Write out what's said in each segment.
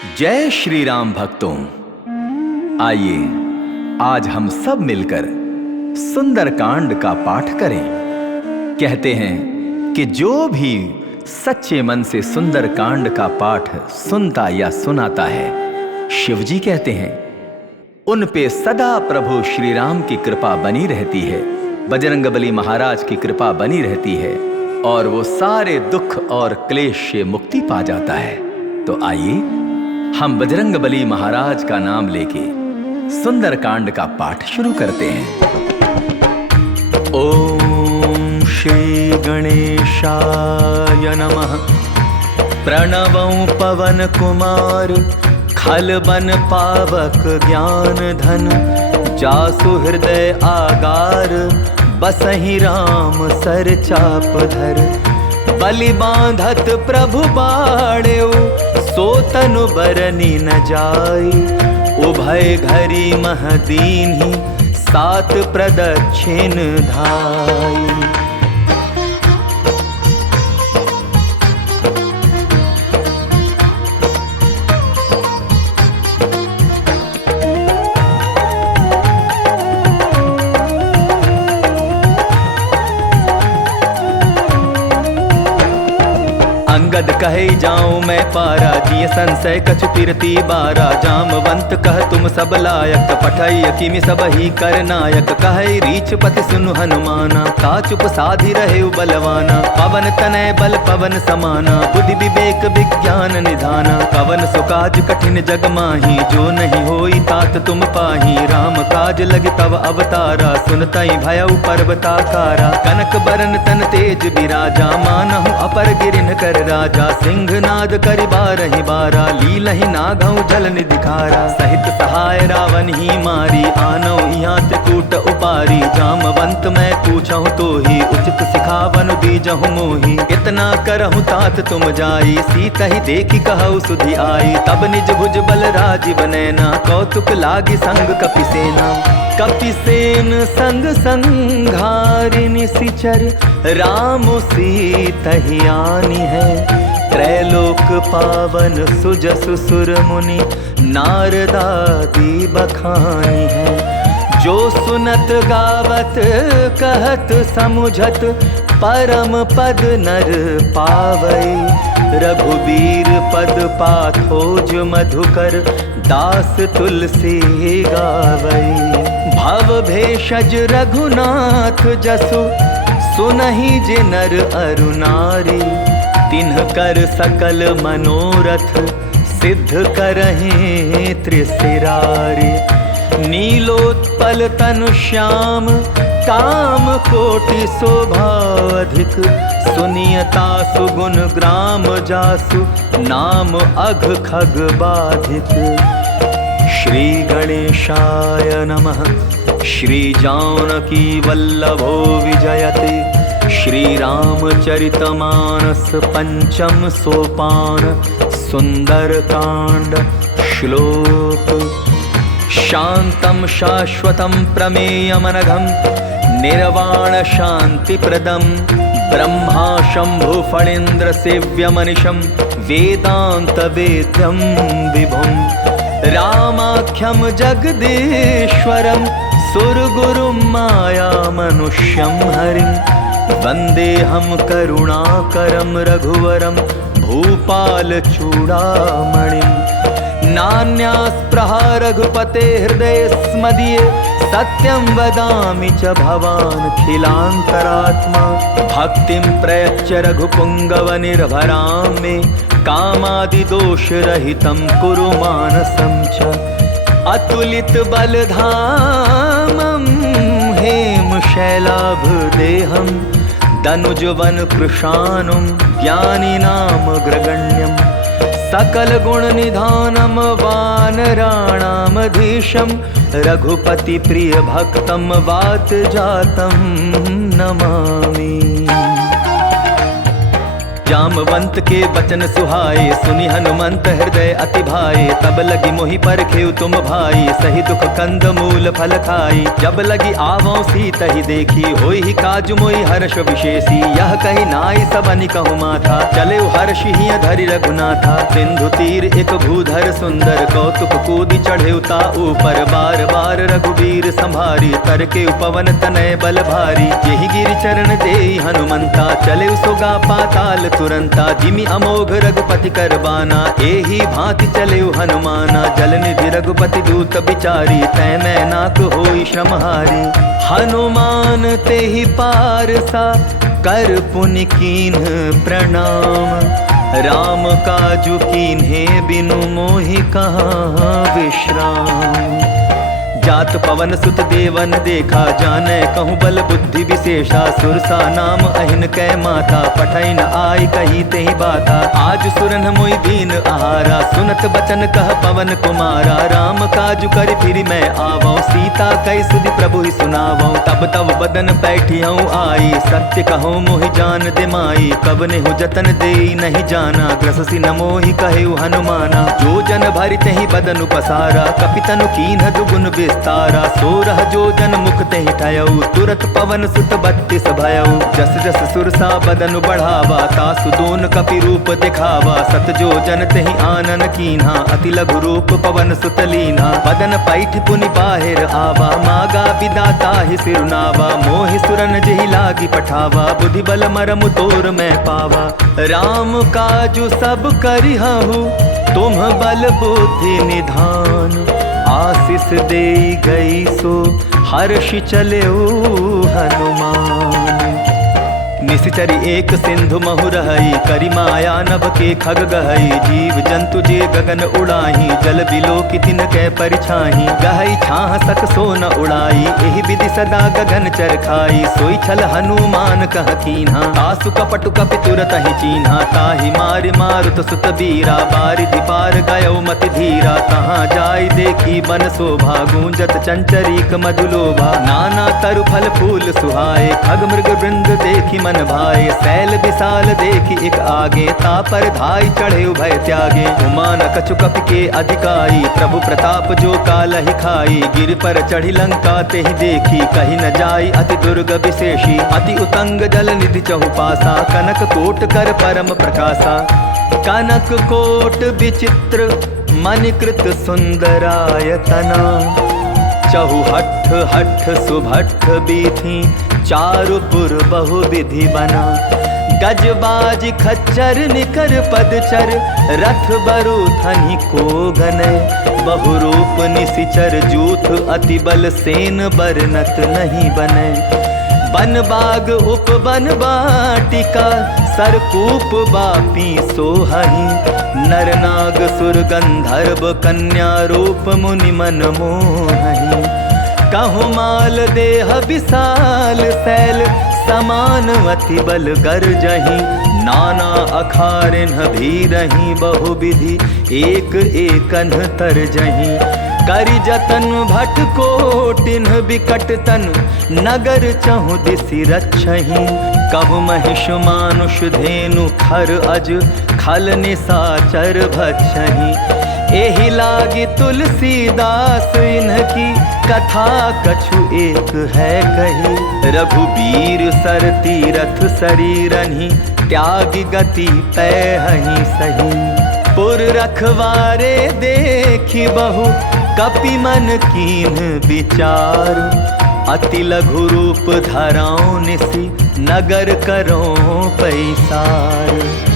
जय श्री राम भक्तों, आइए आज हम सब मिलकर सुंदरकांड का पाठ करें। कहते हैं कि जो भी सच्चे मन से सुंदरकांड का पाठ सुनता या सुनाता है, शिव जी कहते हैं उन पे सदा प्रभु श्री राम की कृपा बनी रहती है, बजरंगबली महाराज की कृपा बनी रहती है और वो सारे दुख और क्लेश से मुक्ति पा जाता है। तो आइए हम बजरंगबली महाराज का नाम लेके सुंदरकांड का पाठ शुरू करते हैं। ओम श्री गणेशाय नमः। प्रणवं पवन कुमार खलबन पावक ज्ञान धन, जासु हृदय आगार बसहि राम सर चाप धर। बलि बांधत प्रभु बाड़ेउ सो तनु बरनी न जाई, उभय घरी मह दीन्हि सात प्रदक्षिण धाई। अंगद कहे जाऊं मैं पारा, जिय संशय कछु पिरती बारा। जामवंत कह तुम सब लायक, पठई किमि सब ही कर नायक। कहे रीछ पति सुनु हनुमाना, का चुप साधि रहे बलवाना। पवन तनय बल पवन समाना, बुद्धि विवेक विज्ञान निधाना। पवन सुकाज कठिन जग माही, जो नहीं होई तात तुम पाही। राम काज लगे तव अवतारा, सुनतई भयउ पर्वताकारा। कनक बरन तन तेज बिराजा, मानहु अपर गिरिन कर राजा। सिंहनाद करि बारहि बारा, लीलहि नागहु जल निधिखारा। सहित सहाय रावण ही मारी, आनौ यहाँ त्रिकूट उपारी। जामवंत मैं पूछहु तो ही, उचित सिखावनु दीजहु मोही। इतना करहु तात तुम जाई, सीतहि देखि कहु सुधि आई। तब निज भुज बल राजीव नैना, कौतुक लागी संग कपिसेना। कपिसेन संग संघारि निशिचर, राम सीतहि आनी है। त्रैलोक पावन सुजसु सुर मुनि, नारदादि बखानी है। जो सुनत गावत कहत समुझत, परम पद नर पावई। रघुबीर पद पाथोज मधुकर, दास तुलसी गावई। भव भेषज रघुनाथ जसु, सुनहि जे नर अरु नारी। तिन्ह कर सकल मनोरथ, सिद्ध करहि त्रिशिरारी। नीलोत्पल तनु श्याम, काम कोटि शोभा अधिक। सुनियता सुगुण ग्राम जासु, नाम अघ खग बाधिक। श्री गणेशाय नमः। श्री जानकी वल्लभो विजयते, श्री रामचरितमानस पंचम सोपान। सुंदरकांड श्लोक। शांतं शाश्वतं प्रमेयमनघं, निर्वाण शांतिप्रदं। ब्रह्मा शंभु फणीन्द्र सेव्यमनिशं, वेदांत वेद्यं विभुं। रामाख्यं जगदीश्वरं, सुरगुरुं माया मनुष्यं हरिं। वन्देऽहं करुणाकरं रघुवरं, भूपाल चूड़ामणिं। नान्यास्पृहा रघुपते हृदये स्मदीये, सत्यं वदामि च भवानखिलान्तरात्मा। भक्तिं प्रयच्छ रघुपुङ्गव निर्भरां मे, कामादिदोषरहितं कुरु मानसं च। अतुलित बलधामं हेमशैलाभदेहं, दनुजवन कृशानुं ज्ञानिनामग्रगण्यं। सकल गुण निधानं वानराणामधीशं, रघुपति प्रिय भक्तं वात जातं नमामि। जामवंत के बचन सुहाए, सुनि हनुमंत हृदय अति भाए। तब लगी मोहि परखेउ तुम भाई, सही दुख कंद मूल फल खाई। जब लगी आवों सीत ही देखी, होई ही काजु मोहि हर्ष विशेषी। यह कही नाई सबनि कहु माथा, चले हर्ष ही धरि रघुनाथा। सिंधु तीर एक भूधर सुंदर, कौतुक कूदि चढ़े ता ऊपर। बार बार रघुबीर संभारी, तर के उपवन तनय बल भारी। यही गिरि चरण देई हनुमंता, चले सोगा पाताल तुरंता। जिमि अमोघ रघुपति कर बाना, एही भांति चले हनुमाना। जल निधि रघुपति दूत बिचारी, तै मैं नाक होई श्रमहारी। हनुमान तेहि पारसा, कर पुनि कीन्ह प्रणाम। राम काजु कीन्हे बिनु मोहि कहाँ विश्राम। जात पवन सुत देवन देखा, जाने कहूँ बल बुद्धि विशेषा। सुरसा नाम अहिन कै माता, पठै न आई कही तेहि बाता। आज सुरन मोहि दीन आहारा, सुनत बचन कह पवन कुमारा। राम काजु करि फिरि मैं आवौ, सीता कहि सुधि प्रभु ही सुनावौ। तब तब बदन बैठियौ आई, सत्य कहूँ मोहि जान दे माई। कब नेहु जतन देई नहीं जाना, ग्रससि न मोहि कहेउ हनुमाना। जो जन भरि तेहि बदनु पसारा, कपितनु कीन्ह दुगुन विस्तारा। सोरह जो जन मुख तेहि ठयऊ, तुरत पवन सुत 32 भयऊ। जस जस सुरसा बदनु बढ़ावा, तासु दोन कपि रूप दिखावा। सत जो जन तेहि आनन कीन्हा, अति लघु रूप पवन सुत लीन्हा। बदन पैठ पुनि बाहिर आवा, मागा विदाता ही सिरुनावा। मोहि सुरन जेहि लागी पठावा, बुद्धि बल मरमु तोर मैं पावा। राम काजु सब करिहु, तुम बल बुद्धि निधान। आशीष देई गई सो, हर्ष चलेऊ हनुमान। निशिचरी एक सिंधु महु रहई, करि माया नभ के खग गहई। जीव जंतु जे गगन उड़ाही, जल बिलो की तिन कै परिछाही। गहई छाह सक सो न उड़ाई, एहि विधि सदा गगन चर खाई। सोई छल हनुमान कह कीन्हा, आसु कपटु कपि तुरत ही चीन्हा। ताहि मारि मारुत सुत बीरा, बारिधि पार गयो मति धीरा। तहाँ जाय देखी बन शोभा, गूंजत चंचरीक मधुलोभा। नाना तरु फल फूल सुहाए, खग मृग वृंद देखी मन भाए। शैल विशाल देखी एक आगे, तापर धाई चढ़े भय त्यागे। उमान कछु कपि के अधिकाई, प्रभु प्रताप जो कालहि खाई। गिर पर चढ़ी लंका तेहि देखी, कही न जाई अति दुर्ग विशेषी। अति उतंग जल निधि चहुपासा, कनक कोट कर परम प्रकाशा। कनक कोट विचित्र मणिकृत सुंदरायतना। चहुहठ हठ सुभठ बीथी, चारुपुर बहु विधि बना। गजबाज खच्चर निकर पदचर, रथ बरु थनि को गनय। बहुरूप निशिचर जूथ, अति बल सेन बरनत नहीं बनय। बन बाग उपवन बाटिका, सरकूप बापी सोहहि। नर नाग सुर गंधर्व, कन्या रूप मुनि मन मोहहि। कहु माल देह विशाल शैल, समान अति बल गर्जहि। नाना अखारिन भीरहि, बहु विधि एक एकन तरजहि। करि जतन भट कोटिन बिकट तन, नगर चहु दिसि रक्षहि। कहु महिष मानुष धेनु, खर अज खल निशाचर भक्षहि। एहि लागी तुलसीदास, इन्हकी कथा कछु एक है कही। रघुबीर सर तीरथ शरीरहि, त्यागी गति पैहि सही। पुर रखवारे देखी बहु, कपि मन कीन्ह विचार। अति लघु रूप धराओ निसि, नगर करो पैसार।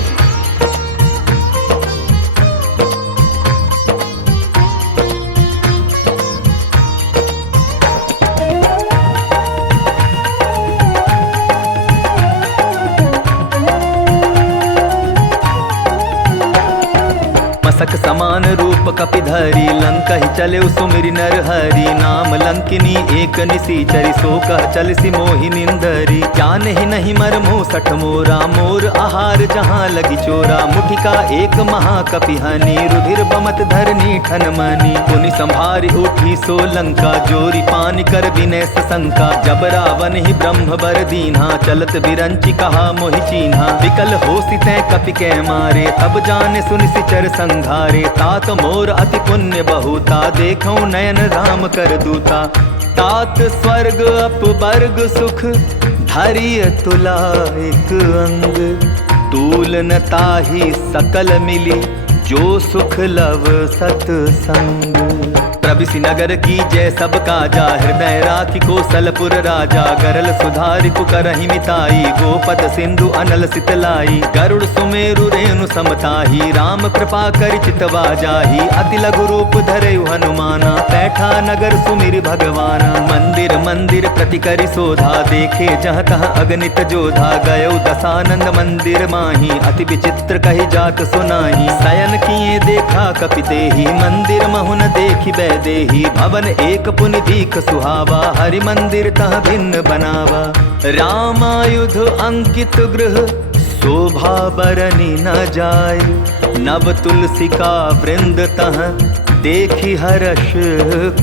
मसक समा समान रूप कपिधरी लंका ही चले सुमिरि नर हरि नाम लंकिनी एक निसीचरी सो कह चलसी मोहि निंदरी ज्ञान ही नहीं मर मुँह सठ मोरा मोर आहार जहाँ लगी चोरा मुठिका एक महाकपि हनि रुधिर बमत धरनी ठन मनी पुनि संभारी उठी सो लंका जोरी पानी कर विनय सशंका जब रावण ही ब्रह्म बर दीन्हा चलत बिरंची कहा मोहि चीन्हा विकल हो सितै कपि कै मारे तब जाने सुनि सिचर संघारे तात मोर अति पुण्य बहुता देखौ नयन राम कर दूता तात स्वर्ग अपवर्ग सुख धरिय तुला एक अंग तूल न ताहि सकल मिली जो सुख लव सतसंग प्रभिसि नगर की जय सब काजा हृदय राखी कौशलपुर राजा गरल सुधारि कुकरहि मिताई गोपद सिंधु अनल सितलाई गरुड़ सुमेरु रेणु समताही राम कृपा करि चितवा जाही अति लघु रूप धरयु हनुमाना पैठा नगर सुमिरि भगवाना मंदिर मंदिर प्रति करि शोधा देखे जह तह अगणित जोधा गयो दसानंद मंदिर माही अति विचित्र कहि जात सुनाही शयन किए देखा कपितेहि मंदिर महुन देखि देही भवन एक पुनि दीख सुहावा हरि मंदिर तह भिन्न बनावा रामायुध अंकित गृह शोभा बरनी न जाय नव तुलसी का वृंद तह देखी हर्ष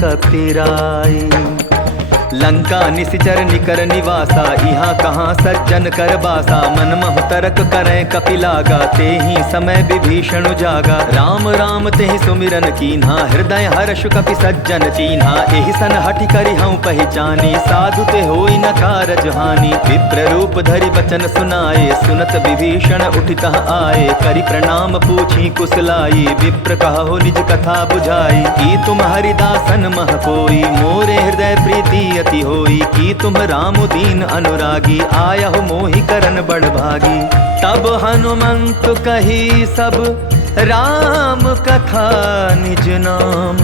कपिराई लंका निसिचर निकर निवासा यहाँ कहाँ सज्जन कर बासा मन महु तरक करें कपिलागा ते ही समय विभीषण जागा राम राम ते सुमिरन कीन्हा हृदय हर्ष कपि सज्जन चीन्हा एहि सन हठि करि हूँ पहचानी साधु ते होई न कारज हानि विप्र रूप धरि बचन सुनाए सुनत विभीषण उठितः आए करि प्रणाम पूछी कुशलाई विप्र कहो निज कथा बुझाई की तुम हरिदासन मह कोई मोरे हृदय प्रीति अति होई की तुम राम दीन अनुरागी आया हो मोहि करन बड़ भागी तब हनुमंत कही सब राम कथा निज नाम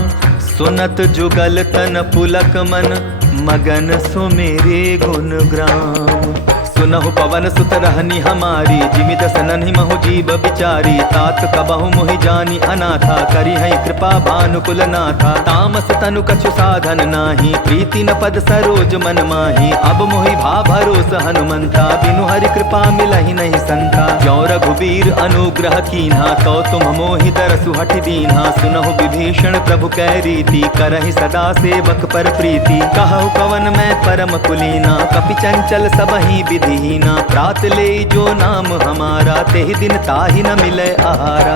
सुनत जुगल तन पुलक मन मगन सुमेरे गुण ग्राम सुनहु पवन सुत रहनी हमारी जिमि दसनहि महु जीव बिचारी तात कबहु मोहि जानी अनाथा करी है कृपा भानुकुल नाथा तामस तनु कछु साधन नाही प्रीति न पद सरोज मन माही अब मोहि भा भरोस हनुमंता बिनु हरि कृपा मिलहि नहीं संता जो रघुबीर अनुग्रह कीन्हा तो तुम मोहि दरसु हठि दीन्हा सुनहु विभीषण प्रभु कै रीति करहि सदा सेवक पर प्रीति कहु कवन मैं परम कुलीना कपि चंचल सबहि विधि दीना प्रात ले जो नाम हमारा तेहि दिन ताहि न मिले आहारा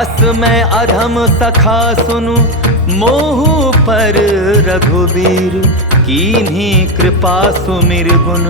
अस मैं अधम सखा सुनु मोहु पर रघुबीर कीन्ही कृपा सुमिर गुण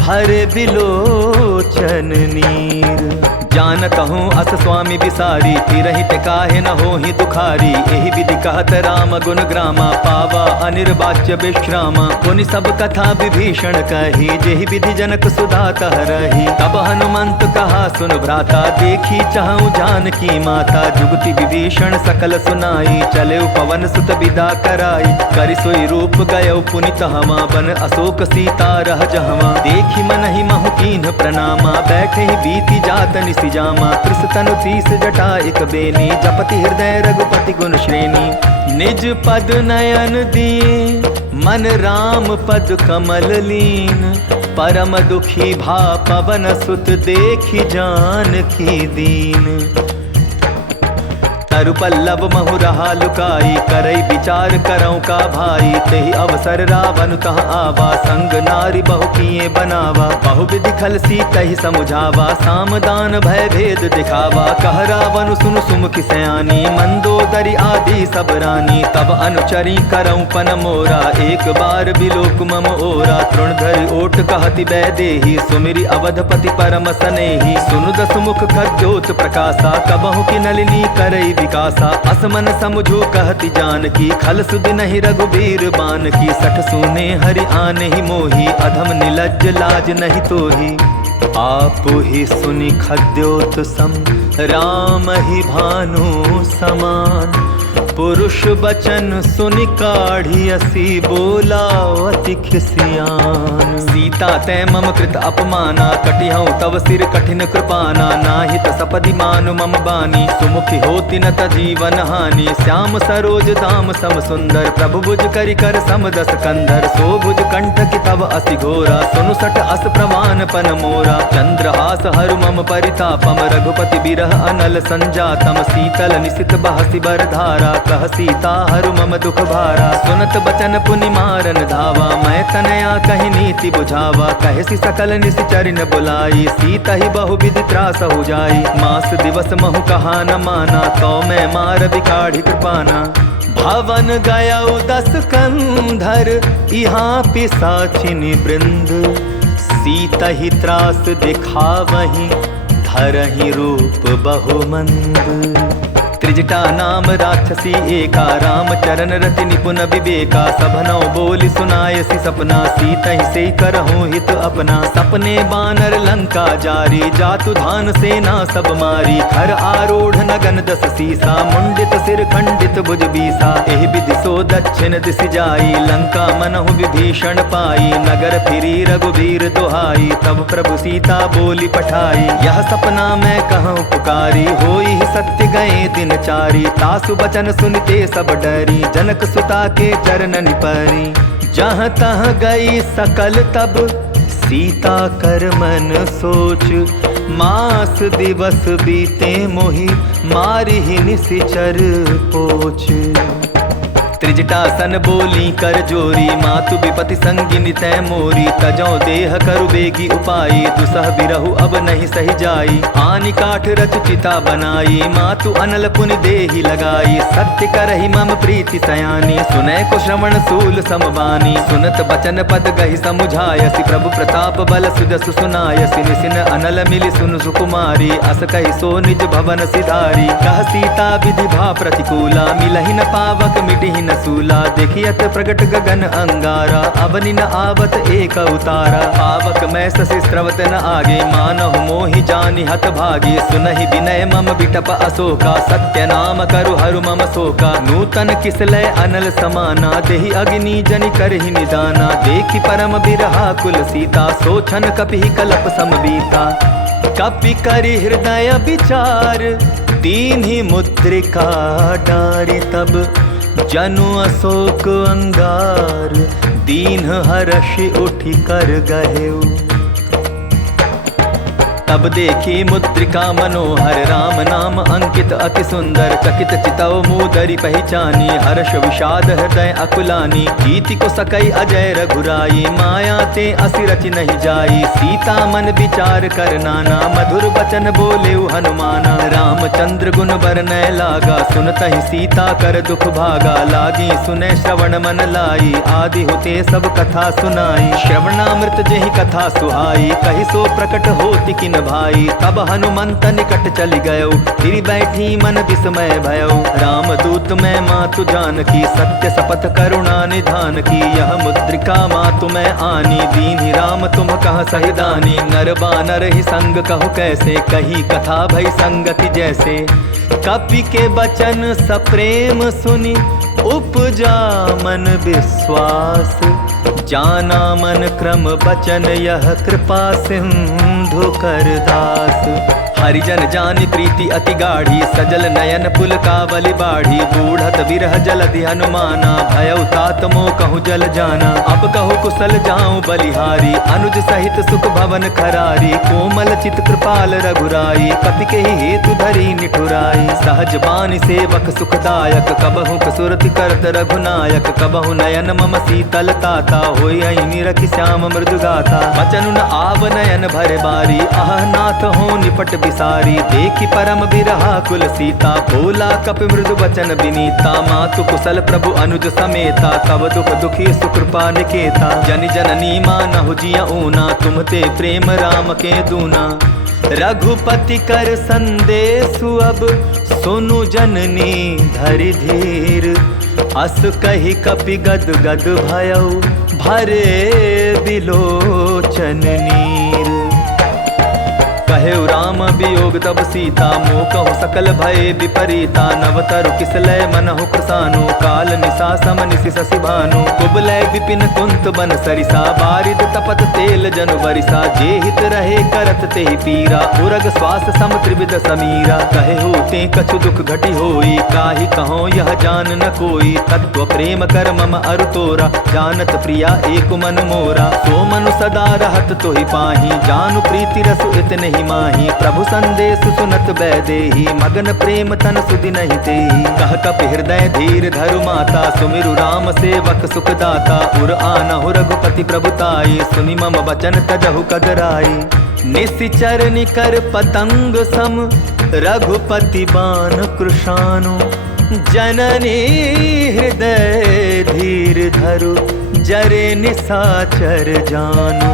भर बिलोचन नीर जानत हूँ अस स्वामी बिसारी फिरहि ते काहे न होहि दुखारी एहि विधि कहत राम गुण ग्रामा पावा अनिर्वाच्य विश्रामा पुनि सब कथा विभीषण कही जेहि विधि जनक सुधा तह रही तब हनुमंत कहा सुन भ्राता देखी चाहूँ जानकी माता जुगति विभीषण सकल सुनाई चले पवन सुत विदा कराई करि सोई रूप गयो पुनि तहवा बन अशोक सीता रह जहवा देखी मन ही महु कीन्ह प्रणामा बैठे ही बीती जात जामा कृष तनु तीस जटा एक बेनी जपति हृदय रघुपति गुण श्रेणी निज पद नयन दिए मन राम पद कमल लीन परम दुखी भा पवन सुत देखी जानकी दीन तरु पल्लव महु रहा लुकाई करई विचार करौ का भाई तेहि अवसर रावण तह आवा संग नारी बहु किए बनावा बहु विधि खल सीतहि समुझावा सामदान भय भेद दिखावा कह रावण सुन सुमुखि सयानी मंदोदरी आदि सब रानी तब अनुचरी करौ पन मोरा एक बार बिलोक मम ओरा तृणधरि ओट कहति बैदेही सुमिरि अवधपति परम सनेही सुनु दसमुख खद्योत प्रकाशा कबहु की नलिनी करई विकासा असमन समझो कहति जानकी खल सुध नहीं रघुबीर बान की सठ सुने हरि आने ही मोही अधम निलज्ज लाज नहीं तोही आप ही सुनि खद्योत सम राम ही भानु समान पुरुष बचन सुनि काढ़ी असी बोला अति खिसियान। सीता तै मम कृत अपमाना कटिहऊँ तव सिर कठिन कृपाना। नाहित सपदि मानु मम बानी सुमुखी होति न जीवन हानि। श्याम सरोज दाम सम सुंदर प्रभु भुज करि कर सम दस कंधर। सो भुज कंठ की तव अति घोरा सुनु सट अस प्रमाण पन मोरा। चंद्रहास हरु मम परितापम रघुपति बिरह अनल संजातम। शीतल निशित बहसी बर धारा कह सीता हरु मम दुख भारा। सुनत बचन पुनि मारन धावा मैं तनया कहि नीति बुझावा। कहसी सकल निशिचर न बुलाई सीता ही बहु विधि त्रास हो जाई। मास दिवस महु कहा न माना तो मैं मार बिकाढ़ी कृपाना। भवन गया 10 कंधर यहाँ पिसाचिनी वृंद। सीता ही त्रास दिखावहीं धरहि रूप बहुमंद। त्रिजटा नाम राक्षसी एका राम चरण रति निपुण विवेका। सभनौ बोली सुनायसी सपना सीता ही से करहूँ हित अपना। सपने बानर लंका जारी जातु धान सेना सब मारी। खर आरूढ़ नगन 10 सीसा मुंडित सिर खंडित भुज बीसा। एहि विधि सो दक्षिण दिशि जाई लंका मनहु विभीषण पाई। नगर फिरी रघुबीर दुहाई तब प्रभु सीता बोली पठाई। यह सपना मैं कहूँ पुकारी होई सत्य गए दिन चारी। तासु बचन सुनते सब डरी जनक सुता के चरण निपरी। जहाँ तहाँ गई सकल तब सीता कर मन सोच। मास दिवस बीते मोहि मारी ही निशिचर पोच। त्रिजटासन बोली कर जोरी मातु विपति संगिनी तै मोरी। तजौ देह करु बेगी उपाई दुसह बिरहु अब नहीं सही जाई। आनि काठ रच चिता बनाई मातु अनल पुनि देहि लगाई। सत्य करहि मम प्रीति सयानी सुनै को श्रवण सूल समबानी। सुनत बचन पद गहि समुझायसि प्रभु प्रताप बल सुजसु सुनायसि। निसिन अनल मिलि सुनु सुकुमारी अस कहि सो निज भवन सिधारी। कह सीता विधि भा प्रतिकूला मिलहि न पावक मिटिहि न सूला। देखियत प्रगट गगन अंगारा अवनि न आवत एक उतारा। पावक मैं ससि स्रवत न आगे मानहु मोहि जानि हत भागी। सुनहि विनय मम बिटप अशोका सत्य नाम करु हरु मम शोका। नूतन किसलय अनल समाना देहि अग्नि जनि करहि निदाना। देखि परम बिरहा कुल सीता सोचन कपिहि कलप समबीता। कपि करि हृदय विचार दीन्हि मुद्रिका डारि। तब जनु अशोक अंगार दीन हर्षि उठि कर गहेउ। तब देखी मुद्रिका मनोहर राम नाम अंकित अति सुंदर। चकित चितौ मूदरि पहचानी हर्ष विषाद हृदय अकुलानी। कीति को सकई अजय रघुराई माया ते असि रचि नहीं जाई। सीता मन विचार कर नाना मधुर बचन बोलेउ हनुमाना। रामचंद्र गुण बरनय लागा सुनतहि सीता कर दुख भागा। लागी सुने श्रवण मन लाई आदि होते सब कथा सुनाई। श्रवणामृत जेहि कथा सुहाई कहि सो प्रकट होति किन भाई। तब हनुमंत निकट चली गयो फिर बैठी मन विस्मय भयो। राम दूत मैं मातु जानकी सत्य सपथ करुणा निधान की। यह मुद्रिका मातु मैं आनी दीन्हि राम तुम कह सहि दानी। नर बानर ही संग कहु कैसे कही कथा भई संगति जैसे। कपि के बचन सप्रेम सुनि उपजा मन विश्वास। जाना मन क्रम बचन यह कृपा सिंधु कर दास। हरिजन जानि प्रीति अति गाढ़ी सजल नयन पुल कावली बाढ़ी। बूढ़त बिरह जलधि हनुमाना भयउ तात मोह कहूँ जल जाना। अब कहूँ कुशल जाऊँ बलिहारी अनुज सहित सुख भवन खरारी। कोमल चित कृपाल रघुराई कपि के ही हेतु धरी निठुराई। सहज बानी सेवक सुखदायक कबहु कसुरति करत रघुनायक। कबहु नयन मम शीतल ताता होई निरखि श्याम मृदु गाथा। बचनु न आव नयन भरे बारी आह नाथ हो निपट सारी। देखी परम बिरहा कुल सीता बोला कपि मृदु बचन विनीता। मातु कुशल प्रभु अनुज समेता तब दुख दुखी सुकृपा निकेता। जनि जननी मानहु जिया ऊना तुम ते प्रेम राम के दूना। रघुपति कर संदेशु अब सुनु जननी धरि धीर। अस कहि कपि गद गद भयउ भरे बिलोचन नीर। कहे राम वियोग तब सीता, मोह कहु सकल भय विपरीता। नवतरु किसलय मनहु कृसानु, काल निशा सम निशि शशि भानु। कुबलय विपिन कुंत बन सरिसा, बारिद तपत तेल जनु बरिसा। जे हित रहे करत तेहि पीरा, उरग श्वास सम त्रिविध समीरा। कहे होते कछु दुख घटी होई, काहि कहो यह जान न कोई। तत्व प्रेम कर मम अरु तोरा, जानत प्रिया एक मन मोरा। सो मनु सदा रहत तोहि पाही, जानु प्रीति रसु इतने ही माही। प्रभु संदेश सुनत बैदेही, मगन प्रेम तन सुधि नहीं तेही। कह कपि हृदय धीर धरु माता, सुमिरु राम सेवक सुख दाता। उर आनहु रघुपति प्रभुताई, सुनि मम वचन तजहु कगराई। निशिचर निकर पतंग सम, रघुपति बान कृशानु। जननी हृदय धीर धरु, जरे निशाचर जानु।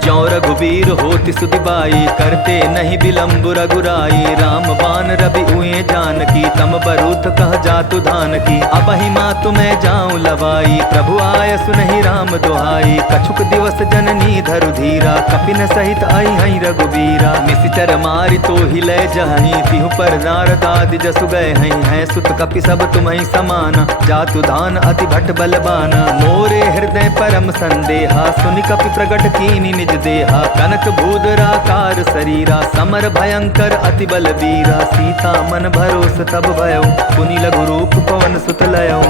ज्यों रघुबीर होति सुधि बाई, करते नहीं विलम्ब रघुराई। राम बान रवि उए जानकी, तम बरूथ कह जातु धान की। अबहि मातु मैं जाऊं लवाई, प्रभु आय सुनहि राम दुहाई। कछुक दिवस जननी धरु धीरा, कपिन सहित आई हई रघुबीरा। निशिचर मारि तो ही लय जहई, तिहु पर नारद आदि जसु गए हई। है सुत कपि सब तुम्हि समाना, जातु धान अति भट बलबाना। मोरे हृदय परम संदेहा, सुनि कपि प्रगट कीनि निज देहा। कनक भूधराकार शरीरा, समर भयंकर अति बलवीरा। सीता मन भरोस तब भयउ, पुनि लघु रूप पवन सुत लयउ।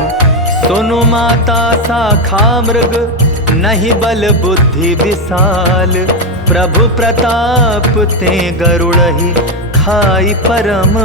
सुनु माता शाखा मृग, नहीं बल बुद्धि विशाल। प्रभु प्रताप ते गरुड़हि, खाई परम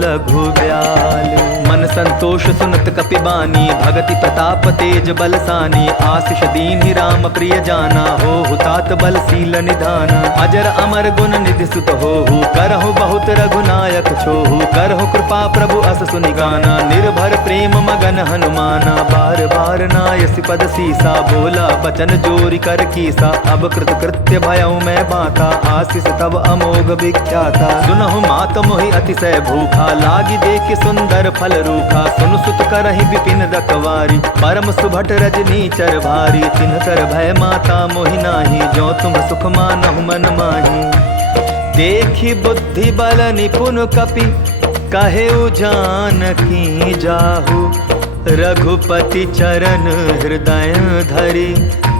लघु ब्याल। मन संतोष सुनत कपि बानी, भगति प्रताप तेज बलसानी। आशीष दीन्हि राम प्रिय जाना, हो हुतात बलशील निधाना। अजर अमर गुण निधि सुत होहु, करहु बहुत रघुनायक छोहु। करहु कृपा प्रभु अस सुनि गाना, निर्भर प्रेम मगन हनुमाना। बार बार नायसि पद सीसा, बोला बचन जोरि कर कीसा। अब कृत कृत्य भयउ मैं बाता, आशीष तब अमोघ विख्याता। सुनहु मात मोहि अतिशय भूखा, लागी देख सुंदर फल रूखा। सुन सुत करहि विपिन रखवारी, परम सुभट रजनी चर भारी। तिनकर भय माता मोहि नाही, जो तुम सुख मानहु मन माही। देखी बुद्धि बल निपुन कपि, कहेउ जानकी जाहु। रघुपति चरण हृदय धरि,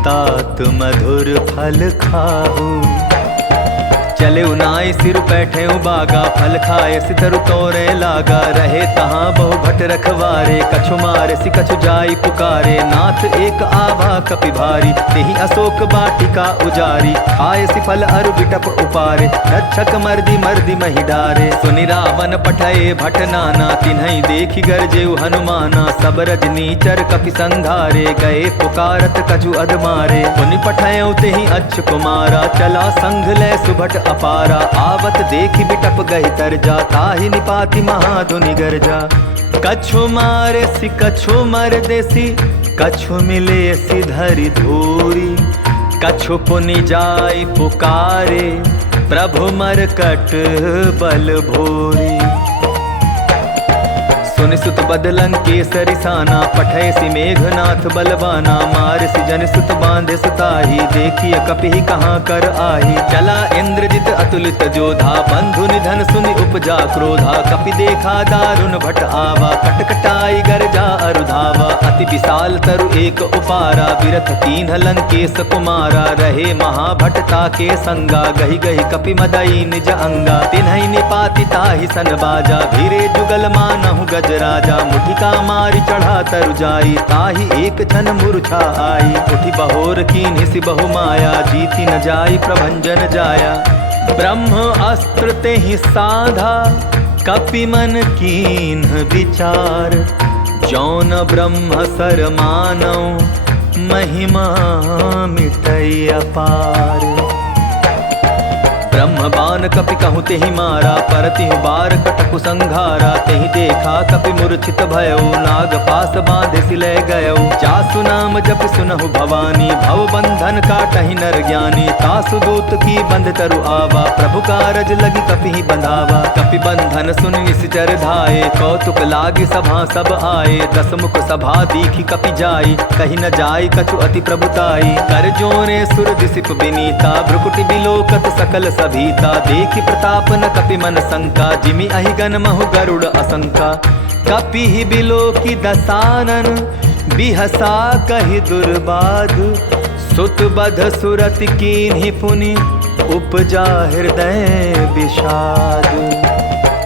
तात मधुर फल खाहु। चले उनाई सिर बैठे बागा, फल खाए सितरु तोरे लागा। रहे तहाँ बहु भट रखवारे, कछु मारे सि कछु जाई पुकारे। नाथ एक आभा कपि भारी, तेहि अशोक बाटिका उजारी। खाए सि फल अरु बिटप उपारे, रक्षक मर्दी मर्दी महि डारे। सुनि रावण पठये भट नाना, तिन्हई देखि गरजेउ हनुमाना। सब रजनीचर कपि संघारे, गए पुकारत कछु अधमारे। पुनि पठयउ तेहि अच्छ कुमारा, चला संघ लय सुभट अपारा। आवत देखि बिटप गहि तरजा, ताहि निपाति महाधुनि गरजा। कछु मारे सि कछु मर देसी, कछु मिले सि धरि धूरी। कछु पुनि जाय पुकारे, प्रभु मरकट बल भोरी। सुनि सुत बदलन केसरि साना, पठय सि मेघनाथ बलवाना। मार सि जन सुत बांधे सुताही, देखिए कपिहि कहाँ कर आही। चला इंद्रजित अतुलित जोधा, बंधु निधन सुनि उपजा क्रोधा। कपि देखा दारुण भट आवा, कटकटाई गरजा अरुधावा। अति विशाल तरु एक उपारा, विरथ कीन्ह लंकेश कुमारा। रहे महाभटता के संगा, गहि गहि कपि मदई निज अंगा। तिन्हई निपाति ताहि सन बाजा, भीरे जुगल मानहु गज राजा। मुठिका मारि चढ़ा तरु जाई, ताहि एक क्षण मूर्छा आई। उठि बहोर कीन्हि सि बहु माया, जीति न जाई प्रभंजन जाया। ब्रह्म अस्त्र तेहि साधा, कपि मन कीन्ह विचार। जौन ब्रह्म सर मानौ, महिमा मिटै अपार। ब्रह्म बाण कपि कहूँ तेहि मारा, परतिहु बार कटकु संघारा। तेहि देखा कपि मूर्छित भयो, नाग पास बांधे सिलय गयो। जासु नाम जप सुनहु भवानी, भव बंधन काटहि नर ज्ञानी। तासु दूत की बंध तरु आवा, प्रभु कारज लगी कपि ही बंधावा। कपि बंधन सुन निश्चर धाये, कौतुक लागी सभा सब आए। दस मुख सभा दीखी कपि जाई, कही न जाई कछु अति प्रभुताई। कर जोरे सुर दिसिप बिनीता, भ्रुकुटि बिलोकत सकल सभीता। देखि प्रताप न कपि मन शंका, जिमि अहिगन महु गरुड़ असंका। कपि ही बिलोकि दसानन, बिहसा कहि दुर्बाध। सुत बध सुरति कीन्हि पुनि, उपजा हृदय विषाद।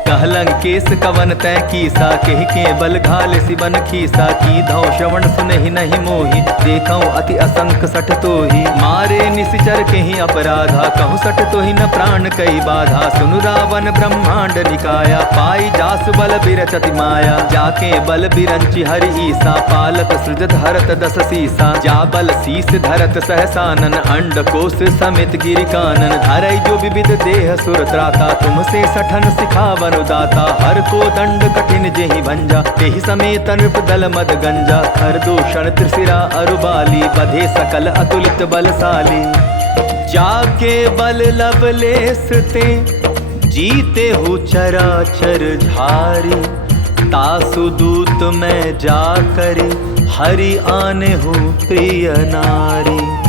कहलं केस कवन तै कीसा, केहि के बल घाल सिबन खीसा। की धौ श्रवण सुनहि नहीं मोहि, देखौ अति असंक सठ तोहि। मारे निशिचर केहि अपराधा, कहूँ सठ तोहि न प्राण कई बाधा। सुनु रावण ब्रह्मांड निकाया, पाई जासु बल बिरचति माया। जाके बल बिरंचि हरि ईसा, पालत सृजत हरत दस सीसा। जा बल शीस धरत सहसानन, अंड कोश समेत गिरि कानन। धरई जो विविध देह सुर त्राता, तुमसे सठन सिखावन दाता। हर को दंड कठिन जेहि भंजा, तेहि समेत नृप दल मद गंजा। खर दूषण त्रिशिरा अरुबाली, बधे सकल अतुलित बलशाली। जाके बल लवलेस ते, जीते हु चराचर झारी। तासु दूत में जाकर, हरि आने हूँ प्रिय नारी।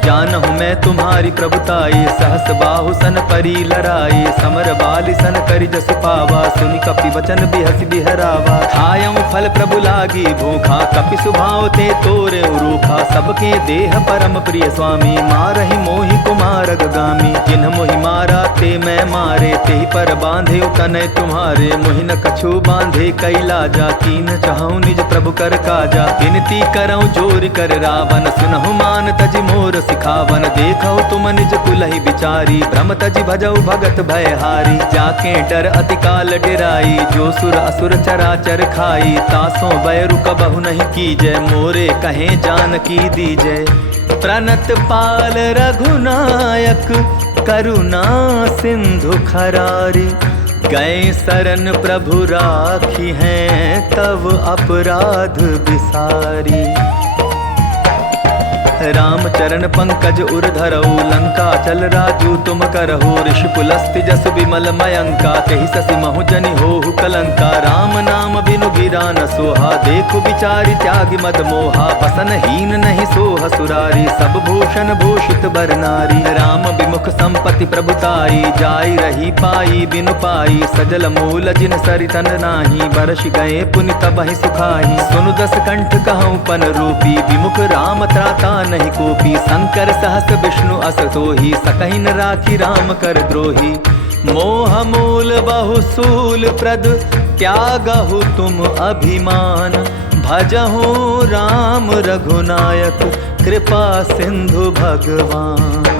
जानहु मैं तुम्हारी प्रभुताई, सहस बाहु सन परी लराई। समर बाली सन करि जसु पावा, सुनि कपि वचन बिहसि बिहरावा। खायऊ फल प्रभु लागी भूखा, कपि सुभाव ते तोरे रूखा। सबके देह परम प्रिय स्वामी, मारहि मोहि कुमार गामी। जिन्ह मोहि मारा ते मैं मारे, तेहि पर बांधे तनय तुम्हारे। मोहि न कछु बांधे कैलाजा, कीन चाहूँ निज प्रभु कर काजा। विनती करऊँ जोर कर रावण, सुनहु मान तजि मोर खावन। देखो तुम निज कुलहि विचारी, भ्रम तजि भजऊ भगत भयहारी। जाके डर अति काल डेराई, जो सुर असुर चराचर खाई। तासों बैरु कबहु नहीं कीजय, मोरे कहे जानकी दीजय। प्रणत पाल रघुनायक, करुणा सिंधु खरारी। गए शरण प्रभु राखी हैं, तव अपराध बिसारी। राम चरण पंकज उर धरऊ, लंका चल राजू तुम करहु। ऋषि पुलस्ति जसु विमल मयंका, तेहि ससि महु जनि होहु कलंका। राम नाम बिनु गिरा न सोहा, देखु विचारि त्यागि मद मोहा। बसन हीन नहीं सोह सुरारी, सब भूषण भूषित बर नारी। राम विमुख संपत्ति प्रभुताई, जाई रही पाई बिनु पाई। सजल मूल जिन सरितन नाही, बरस गए पुनि तबहि सुखाई। सुनु दस कंठ कहूँ पन रूपी, विमुख राम त्राता नहीं कोपी। शंकर सहस विष्णु अस तोहि, सकहि न राखी राम कर द्रोही। मोह मूल बहु सूल प्रद, त्यागहु तुम अभिमान। भजहु राम रघुनायक, कृपा सिंधु भगवान।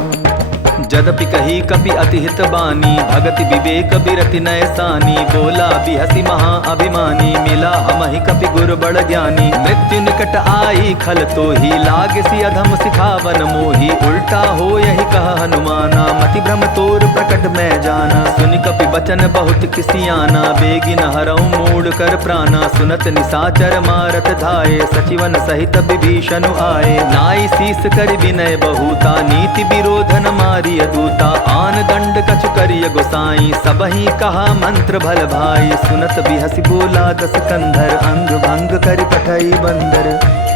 जदपि कही कपि अति हित बानी, भगति विवेक बिरति नय सानी। बोला बिहसी महा अभिमानी, मिला हमहि कपि गुर बड़ ज्ञानी। मृत्यु निकट आई खल तोहि, लागसी अधम सिखावन मोहि। उल्टा हो यही कह हनुमाना, मति भ्रम तोर प्रकट मैं जाना। सुनि कपि बचन बहुत किसियाना, बेगिन हरऊ मूड कर प्राणा। सुनत निसाचर मारत धाये, सचिवन सहित विभीषण आए। नाई शीस कर विनय बहुता, नीति विरोधन मारी दूता। आन दंड कछु करिय गोसाई, सबहि कहा मंत्र भल भाई। सुनत बिहसी बोला दस कंधर, अंग भंग करि पठई बंदर।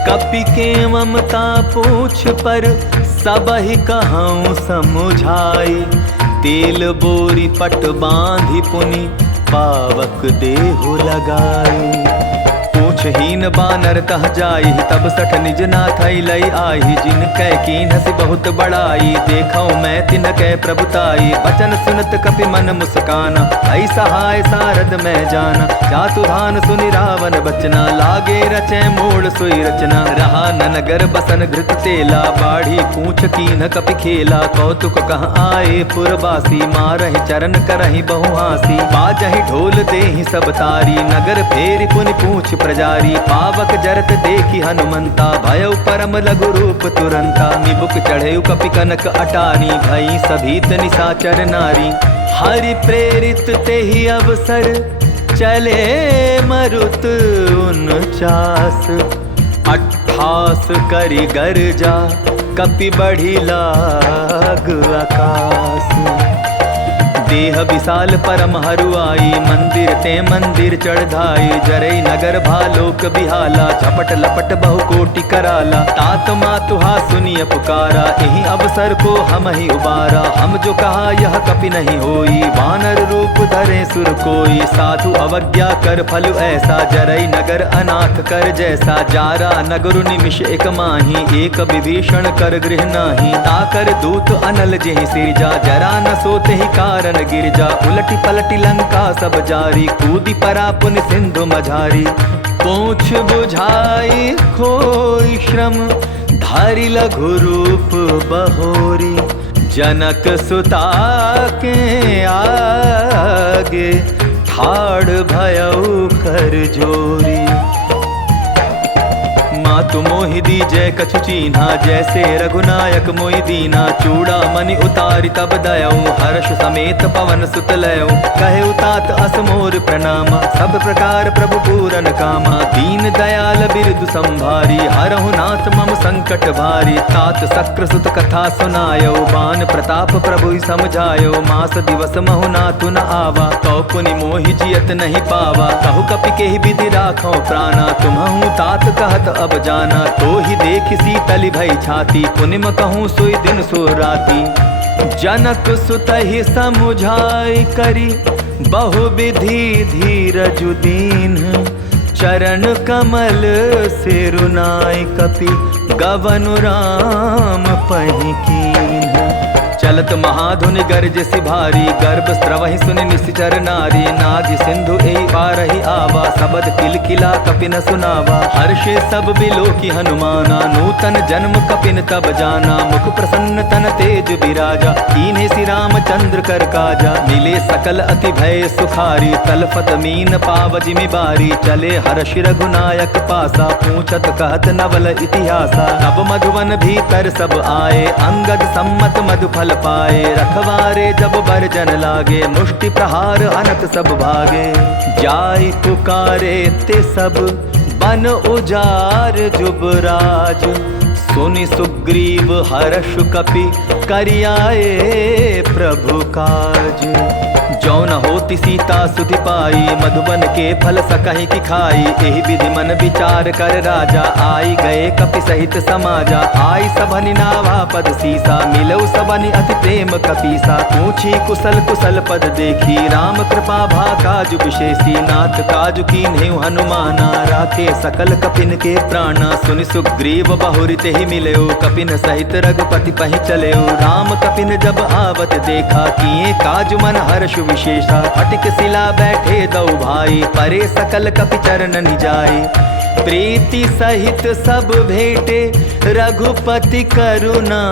कपि के ममता पूछ पर, सबहि कहूँ समुझाई। तेल बोरी पट बांधि पुनि, पावक देहु लगाई। पूछहीन बानर तह जाई, तब सठ निज नाथ लई आई। जिन कै कीन्हसि बहुत बड़ाई, देखौ मैं तिन कै प्रभुताई। बचन सुनत कपि मन मुस्काना, ऐ सहाय सारद मैं जाना। जातु धान सुनि रावण बचना, लागे रचै मूल सोई रचना। रहा न नगर बसन घृत तेला, बाढ़ी पूछ कीन्ह कपि खेला। कौतुक कह आए पुरवासी, मारहि चरण करहि बहु हासी। बाजहि ढोल देहि सब तारी, नगर फेरि पुनि पूछ प्रजा अटारी। पावक जरत देखी हनुमंता, भयउ परम लघु रूप तुरंता। निबुक चढ़े कपि कनक अटारी, भई सभीत निशाचर नारी। हरि प्रेरित तेहि अवसर, चले मरुत 49। 28 करि गर्जा, कपि बढ़ी लाग आकाश। देह विशाल परम हरुआई, मंदिर ते मंदिर चढ़ाई। जरई नगर भालोक बिहाला, झपट लपट बहु कोटि कराला। तात मातुहा सुनिय पुकारा, यही अवसर को हम ही उबारा। हम जो कहा यह कपि नहीं होई, वानर रूप धरे सुर कोई। साधु अवज्ञा कर फल ऐसा, जरई नगर अनाथ कर जैसा। जारा नगर निमिष एक माही, एक विभीषण कर गृह नाही। ताकर दूत अनल जेहि सिरजा, जरा न सोते ही कारण गिरजा। उलटी पलटी लंका सब जारी, कूदी परा पुन सिंधु मझारी। पूछ बुझाई खोई श्रम, धारी लघु रूप बहोरी। जनक सुता के आगे, ठाड़ भयउ कर जोरी। मातु मोहि दीजै कछु चीन्हा, जैसे रघुनायक मोहि दीना। चूड़ा मणि उतारि तब दयऊ, हर्ष समेत पवन सुत लयऊ। कहे तात अस मोर प्रणामा, सब प्रकार प्रभु पूरन कामा। दीन दयाल बिरदु संभारी, हरहु नाथ मम संकट भारी। तात सक्र सुत कथा सुनायो, बान प्रताप प्रभु समझायो। मास दिवस महु नाथु न आवा, तो पुनि मोहि जियत नहीं पावा। कहु कपि केहि विधि राखो प्राणा, तुम्हु तात कहत अब जाना। तो ही देख शीतल भई छाती, पुनिम कहूँ सोई दिन सो राती। जनक सुतहि समुझाई करी, बहु विधि धीरज दीन। चरण कमल सिरुनाई, कपि गवनु राम पहि कीन्ह। चलत महाधुनि गर्ज सिभारी, गर्भ स्त्रवहि सुनि निश्चर नारी। नादि सिंधु एहि पारहि आवा, सबद किलकिला कपिन सुनावा। हर्षे सब बिलोकी हनुमाना, नूतन जन्म कपिन तब जाना। मुख प्रसन्न तन तेज बिराजा, कीन्हे श्री रामचंद्र कर काजा। मिले सकल अति भय सुखारी, तलफत मीन पाव जिमि बारी। चले हर्षि रघुनायक पासा, पूछत कहत नवल इतिहासा। तब मधुवन भीतर सब आए, अंगद सम्मत मधुफल पाए। रखवारे जब बरजन लागे, मुष्टि प्रहार अनत सब भागे। जाय पुकारे ते सब, बन उजार जुबराज। सुनि सुग्रीव हर्ष कपि, करियाए प्रभु काज। जौन होती सीता सुधि पाई, मधुबन के फल सकहि की खाई। एहि विधि मन विचार कर राजा, आई गए कपि सहित समाजा। आई सबनि नावा पद सीसा, मिलऊ सबनि अति प्रेम कपीसा। पूछी कुशल कुशल पद देखी, राम कृपा भा काजु विशेषी। नाथ काजु कीन्हेउ हनुमाना, राखे सकल कपिन के प्राणा। सुनि सुग्रीव बहुरि तेहि मिलयो, कपिन सहित रघुपति पहि चलयो। राम कपिन जब आवत देखा, किए काजु मन हर्ष विशेषा। फटिक शिला बैठे दौ भाई, परे सकल कपि चरण निजाई। प्रीति सहित सब भेटे, रघुपति करुणा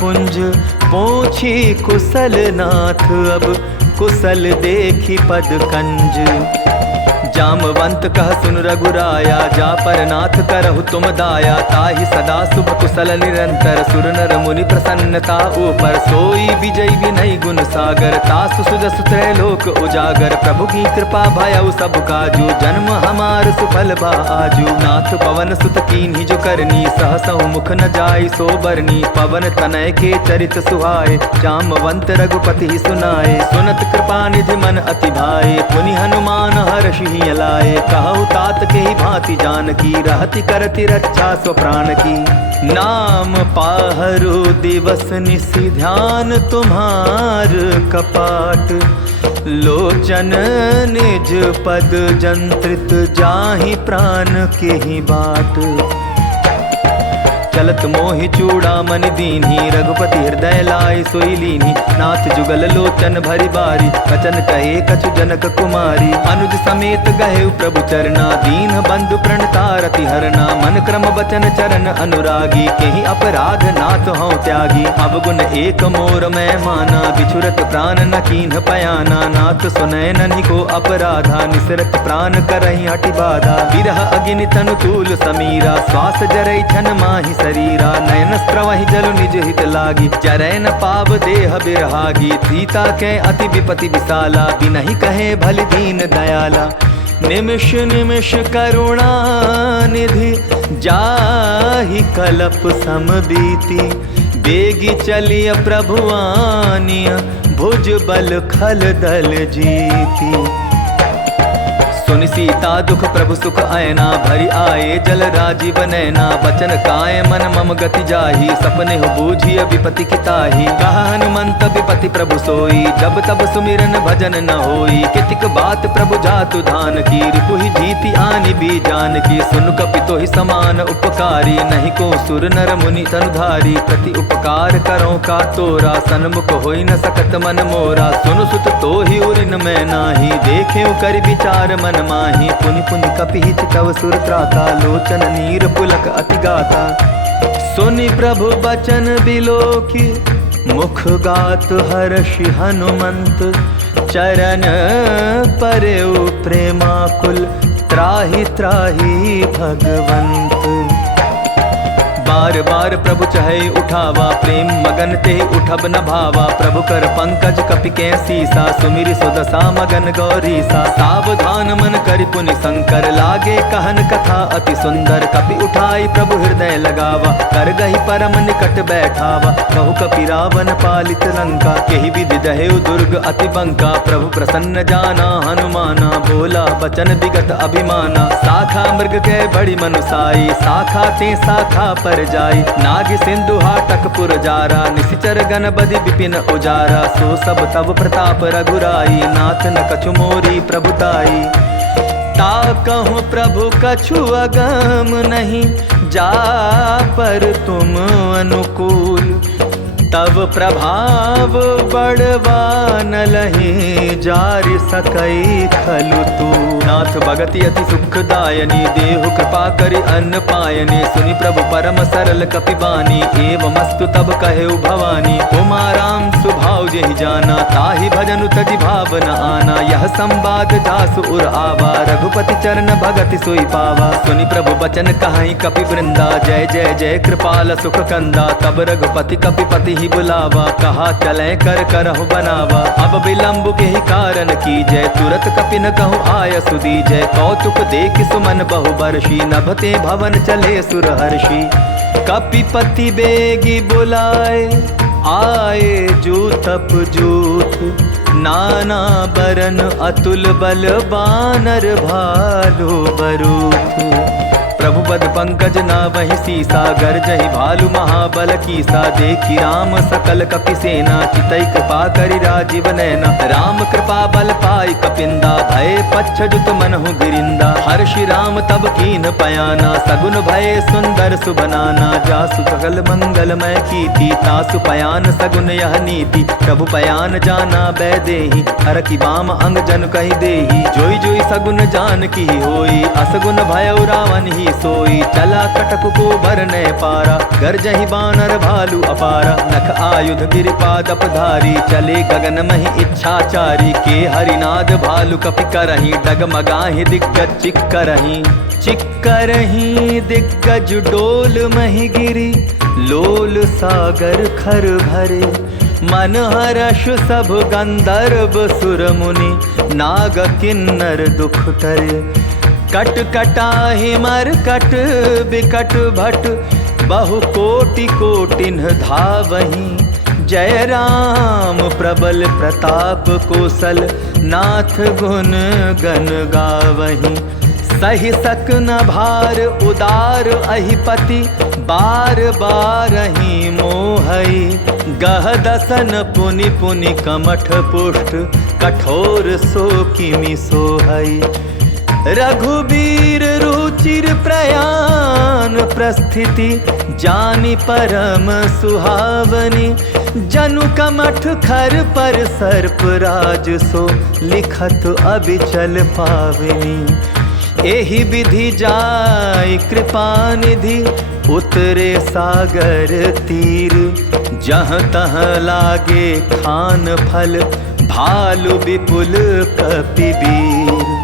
पुंज। पूछी कुशल नाथ, अब कुशल देखी पद कंज। जामवंत कह सुन रघुराया, जा पर नाथ करहु तुम दाया। ताहि सदा शुभ कुशल निरंतर, सुर नर मुनि प्रसन्नता ऊपर। सोई विजय विनय गुण सागर, तासु सुजसु त्रैलोक उजागर। प्रभु की कृपा भयउ सब काजू, जन्म हमार सुफल बा आजू। नाथ पवन सुत कीन्हि जो करनी, सहसहु मुख न जाय सो बरनी। पवन तनय के चरित सुहाए, जामवंत रघुपति सुनाए। सुनत कृपा निधि मन अति भाए, पुनि हनुमान हर्षि लाए। कहु तात के ही भांति जानकी, रहति करति रक्षा स्व प्राण की। नाम पाहरु दिवस निशि, ध्यान तुम्हार कपाट। लोचन निज पद जंत्रित, जाहि प्राण के ही बाट। चलत मोहि चूड़ामणि दीन्ही, रघुपति हृदय लाय सोई लीन्ही। नाथ जुगल लोचन भरि बारी, वचन कहे कछु जनक कुमारी। अनुज समेत गहे प्रभु चरना, दीन बंधु प्रणतारति हरना। मन क्रम बचन चरण अनुरागी, केहि अपराध नाथ हूँ त्यागी। अवगुण एक मोर मैं माना, बिछुरत प्राण न कीन्ह पयाना। नाथ सुनय ननि को अपराधा, निसरत प्राण करहि हटि बाधा। विरह अग्नि तनु तूल समीरा, श्वास जरै छन माहि शरीरा। नयन स्त्रवहि जल निज हित लागी, जरै न पाव देह बिरहागी। सीता के अति विपति विशाला, बिनहि कहे भलि दीन दयाला। निमिष निमिष करुणा निधि, जाहि कलप सम बीती। बेगी चलिय प्रभु आनिय, भुज बल खल दल जीती। सुनि सीता दुख प्रभु सुख आयना, भरि आए जल राजीव नैना। बचन काय मन मम गति जाही, सपने हो बूझिय विपति किताही। कहा हनुमंत विपति प्रभु सोई, जब तब सुमिरन भजन न होई। कितिक बात प्रभु जातु धान की, रिपुहि जीति आनि भी जान की। सुन कपितो ही समान उपकारी, नहीं को सुर नर मुनि तनुधारी। प्रति उपकार करो का तोरा, सन्मुख होई न सकत मन मोरा। सुनु सुत तो ही उरिन मैं नाही, देखे कर विचार मन माही। पुनि पुनि कपिहि चितव सुर त्राता, लोचन नीर पुलक अति गाता। सुनि प्रभु बचन बिलोकी, मुख गात हर्षि हनुमंत। चरण परेउ प्रेमाकुल, त्राहि त्राहि भगवंत। बार बार प्रभु चहे उठावा, प्रेम मगन ते उठब न भावा। प्रभु कर पंकज कपि के सीसा, सुमिर सुदशा मगन गौरीसा। सावधान मन करि पुनि शंकर, लागे कहन कथा अति सुंदर। कपि उठाई प्रभु हृदय लगावा, कर गही परम निकट बैठावा। कहु कपि रावण पालित लंका, केहि विधि दहेउ दुर्ग अति बंका। प्रभु प्रसन्न जाना हनुमाना, बोला बचन विगत अभिमाना। साखा मृग के बड़ी मनुसाई, शाखा ते शाखा पर जाई। नाग सिंधु हाटक पुर जारा, निशिचर गण बदि विपिन उजारा। सो सब तब प्रताप रघुराई, नाथ न कछु मोरी प्रभुताई। ता कहूँ प्रभु कछु अगम नहीं, जा पर तुम अनुकूल। तब प्रभाव बड़वा न लही, जारि सकई खलु तू। नाथ भगति अति सुखदायनी, देहु कृपा करि अन्न पायनी। सुनि प्रभु परम सरल कपि बानी, एवमस्तु तब कहेउ भवानी। उमा राम सुभाव जेहि जाना, ताहि भजनु तजि भाव न आना। यह संवाद जासु उर आवा, रघुपति चरण भगति सोई पावा। सुनि प्रभु बचन कहाई कपि वृंदा, जय जय जय कृपाल सुख कंदा। तब रघुपति कपिपति बुलावा, कहा चले कर करहु बनावा। अब विलंब के ही कारण की जय, तुरत कपि न कहु आय सुदी जय। कौतुक देख सुमन बहु बरषी, नभते भवन चले सुर हर्षि। कपिपति बेगी बुलाए, आए जूतप जूथ। नाना बरन अतुल बल, बानर भालु बरूथ। प्रभु बद पंकज नावहि सीसा, गर्जहि भालु महाबल कीसा। देखी राम सकल कपि सेना, चितई कृपा करि राजीव नैना। राम कृपा बल पाई कपिंदा, भय पच्छजुत मनहु गिरिंदा। हर्षि राम तब कीन पयाना, सगुन भय सुंदर सुबनाना। जासु सकल मंगलमय कीर्ति, तासु पयान सगुन यह नीति। प्रभु पयान जाना बैदेही, हर की बाम अंग जन कहि देही। जोई जोई सगुन जान की होई, असगुन भयउ रावण ही सोई। चला कटक को भरने पारा, गर्जहि बानर भालु अपारा। नख आयुध गिरिपादप धारी, चले गगन महि इच्छाचारी। के हरिनाद भालु कपि करहि, डगमगाहि दिग्गज चिक्करहि। चिक्करहि दिग्गज डोल महि गिरी, लोल सागर खर भरे। मन हर्ष सब गंधर्व सुर मुनि, नाग किन्नर दुख टरे। कट कटाहि मर कट बिकट भट, बहु कोटि कोटिन धावहि। जय राम प्रबल प्रताप कौशल, नाथ गुण गण गावहि। सहि सक न भार उदार अहिपति, बार बार ही मोहई। गह दसन पुनि पुनि कमठ पुष्ट, कठोर सो किमि सोहई। रघुबीर रुचि चिर प्रयाण प्रस्थिति जानी परम सुहावनी। जनु कमठ खर पर सर्प राज सो लिखत अबिचल पावनी। एहि विधि जाय कृपा निधि उतरे सागर तीर। जहाँ तहाँ लागे खान फल भालु विपुल कपिबीर।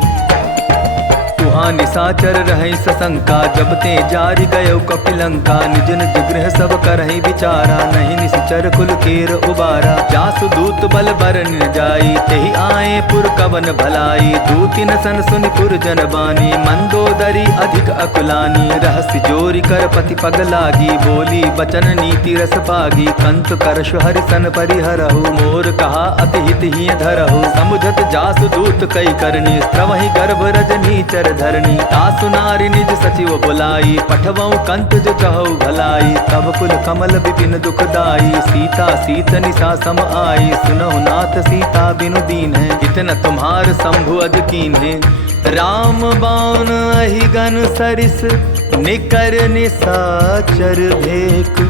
तुहाँ निशाचर रहै सशंका जब ते जारि गयो कपिलंका। निज निज गृह सब करहि विचारा नहीं निश्चर कुल केर उबारा। जासु दूत बल बरन जाई तेहि आए पुर कवन भलाई। दूतिन सन सुनि पुर जन बानी मंदोदरी अधिक अकुलानी। रहस्य जोरी कर पति पग लागी बोली बचन नीति रस पागी। कंत करश हरिसन परिहरहु मोर कहा अति हित ही धरहु। समुझत जासु दूत कई करनी स्त्रवहि गर्भ रजनी चर धरणी। तासु नारी निज सचिव बुलाई पठवऊ कंत जो चहु भलाई। तब कुल कमल विपिन दुखदाई सीता सीत निशा सम आई। सुनहु नाथ सीता बिनु दीन है इतना तुम्हार शंभु अज कीन है। राम बाण अहिगन सरिस निकर निशाचर भेक।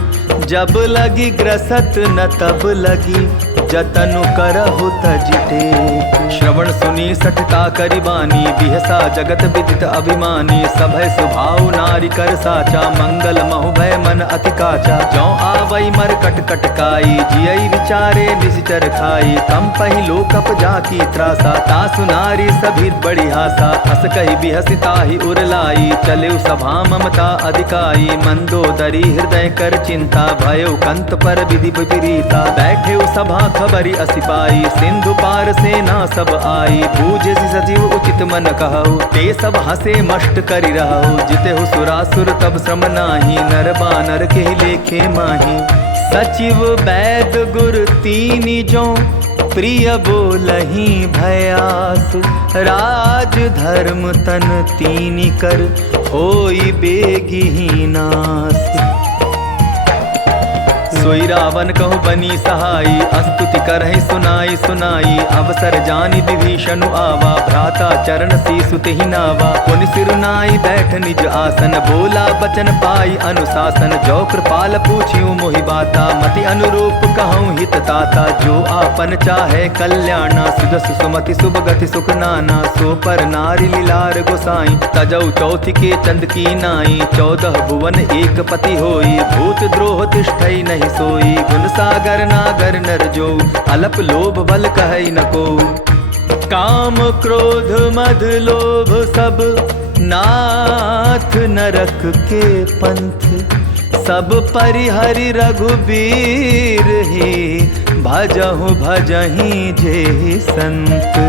जब लगी ग्रसत न तब लगी जतनु करहु तज टेक। श्रवण सुनी सठता करिबानी बिहसा जगत विदित अभिमानी। सभय सुभाव नारी कर साचा मंगल महु भय मन अति काचा। जौ आवई मर कट कटकाई जियई विचारे निश्चर खाई। कम पही लोकप जाकी त्रासा तासु नारी सभी बड़ी हासा। हस कही बिहसी ताहि उरलाई चले सभा ममता अधिकाई। मंदोदरी हृदय कर चिंता भयो कंत पर विधि विपरीता। बैठे सभा खबरी असिपाई सिंधु पार सेना सब आई। बूझे सजीव उचित मन कहु ते सब हसे मष्ट करि रहु। जिते हो सुरासुर तब श्रम नाही नर बानर के लेखे माही। सचिव वैद गुर तीनि जो प्रिय बोलहि भयास। राज धर्म तन तीनि कर होई बेगिहि नास। सोई रावण कहु बनी सहाई अस्तुति करहि सुनाई सुनाई। अवसर जानि विभीषण आवा भ्राता चरण सीसु तेहि नावा। पुनि सिरुनाई बैठ निज आसन बोला बचन पाई अनुशासन। जो कृपाल पूछियो मोहि बाता मति अनुरूप कहूँ हित ताता। जो आपन चाहे कल्याणा सुदस सुमति शुभ गति सुख नाना। सो पर नारी लीलार गोसाई तजौ चौथि के चंद की नाई। 14 भुवन एक पति होई भूत द्रोह तिष्ठई नहीं सोई। गुण सागर नागर नर जो अलप लोभ बल कहई न को। काम क्रोध मद लोभ सब नाथ नरक के पंथ। सब परिहरि रघुबीर ही भजहु भजहि जे संत।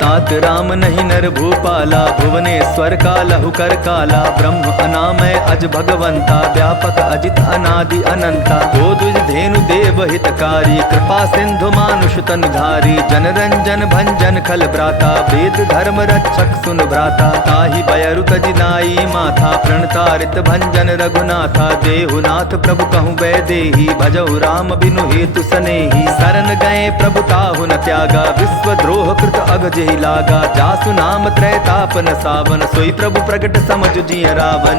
तात राम नहीं नर भूपाला भुवनेश्वर का लहु कर काला। ब्रह्म अनामय अज भगवंता व्यापक अजित अनादि अनंता। गोदुज धेनु देव हितकारी कृपा सिंधु मानुष तन धारी। जन रंजन भंजन खल भ्राता वेद धर्म रक्षक सुन भ्राता। ताहि बयरु तजिनाई माथा प्रणतारित भंजन रघुनाथा। देहुनाथ प्रभु कहूँ वैदेही भजहु राम बिनु हेतु सनेही। शरण गए प्रभु ताहु न त्यागा विश्व द्रोह कृत अग जेहि लागा। जासु नाम त्रैताप न सावन सोई प्रभु प्रगट समझ जिय रावण।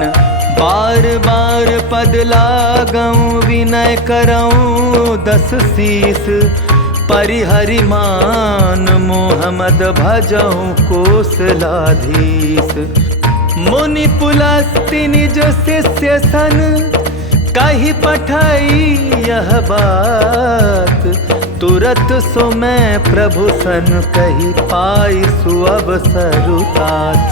बार बार पद लागऊं विनय करऊं 10 शीस। परिहरि मान मोहम्मद भजऊं कोसलाधीश। मुनि पुलस्ति निज शिष्य सन कही पठाई यह बात। तुरत सो मैं प्रभु सन कही पाई सुअवसरु तात।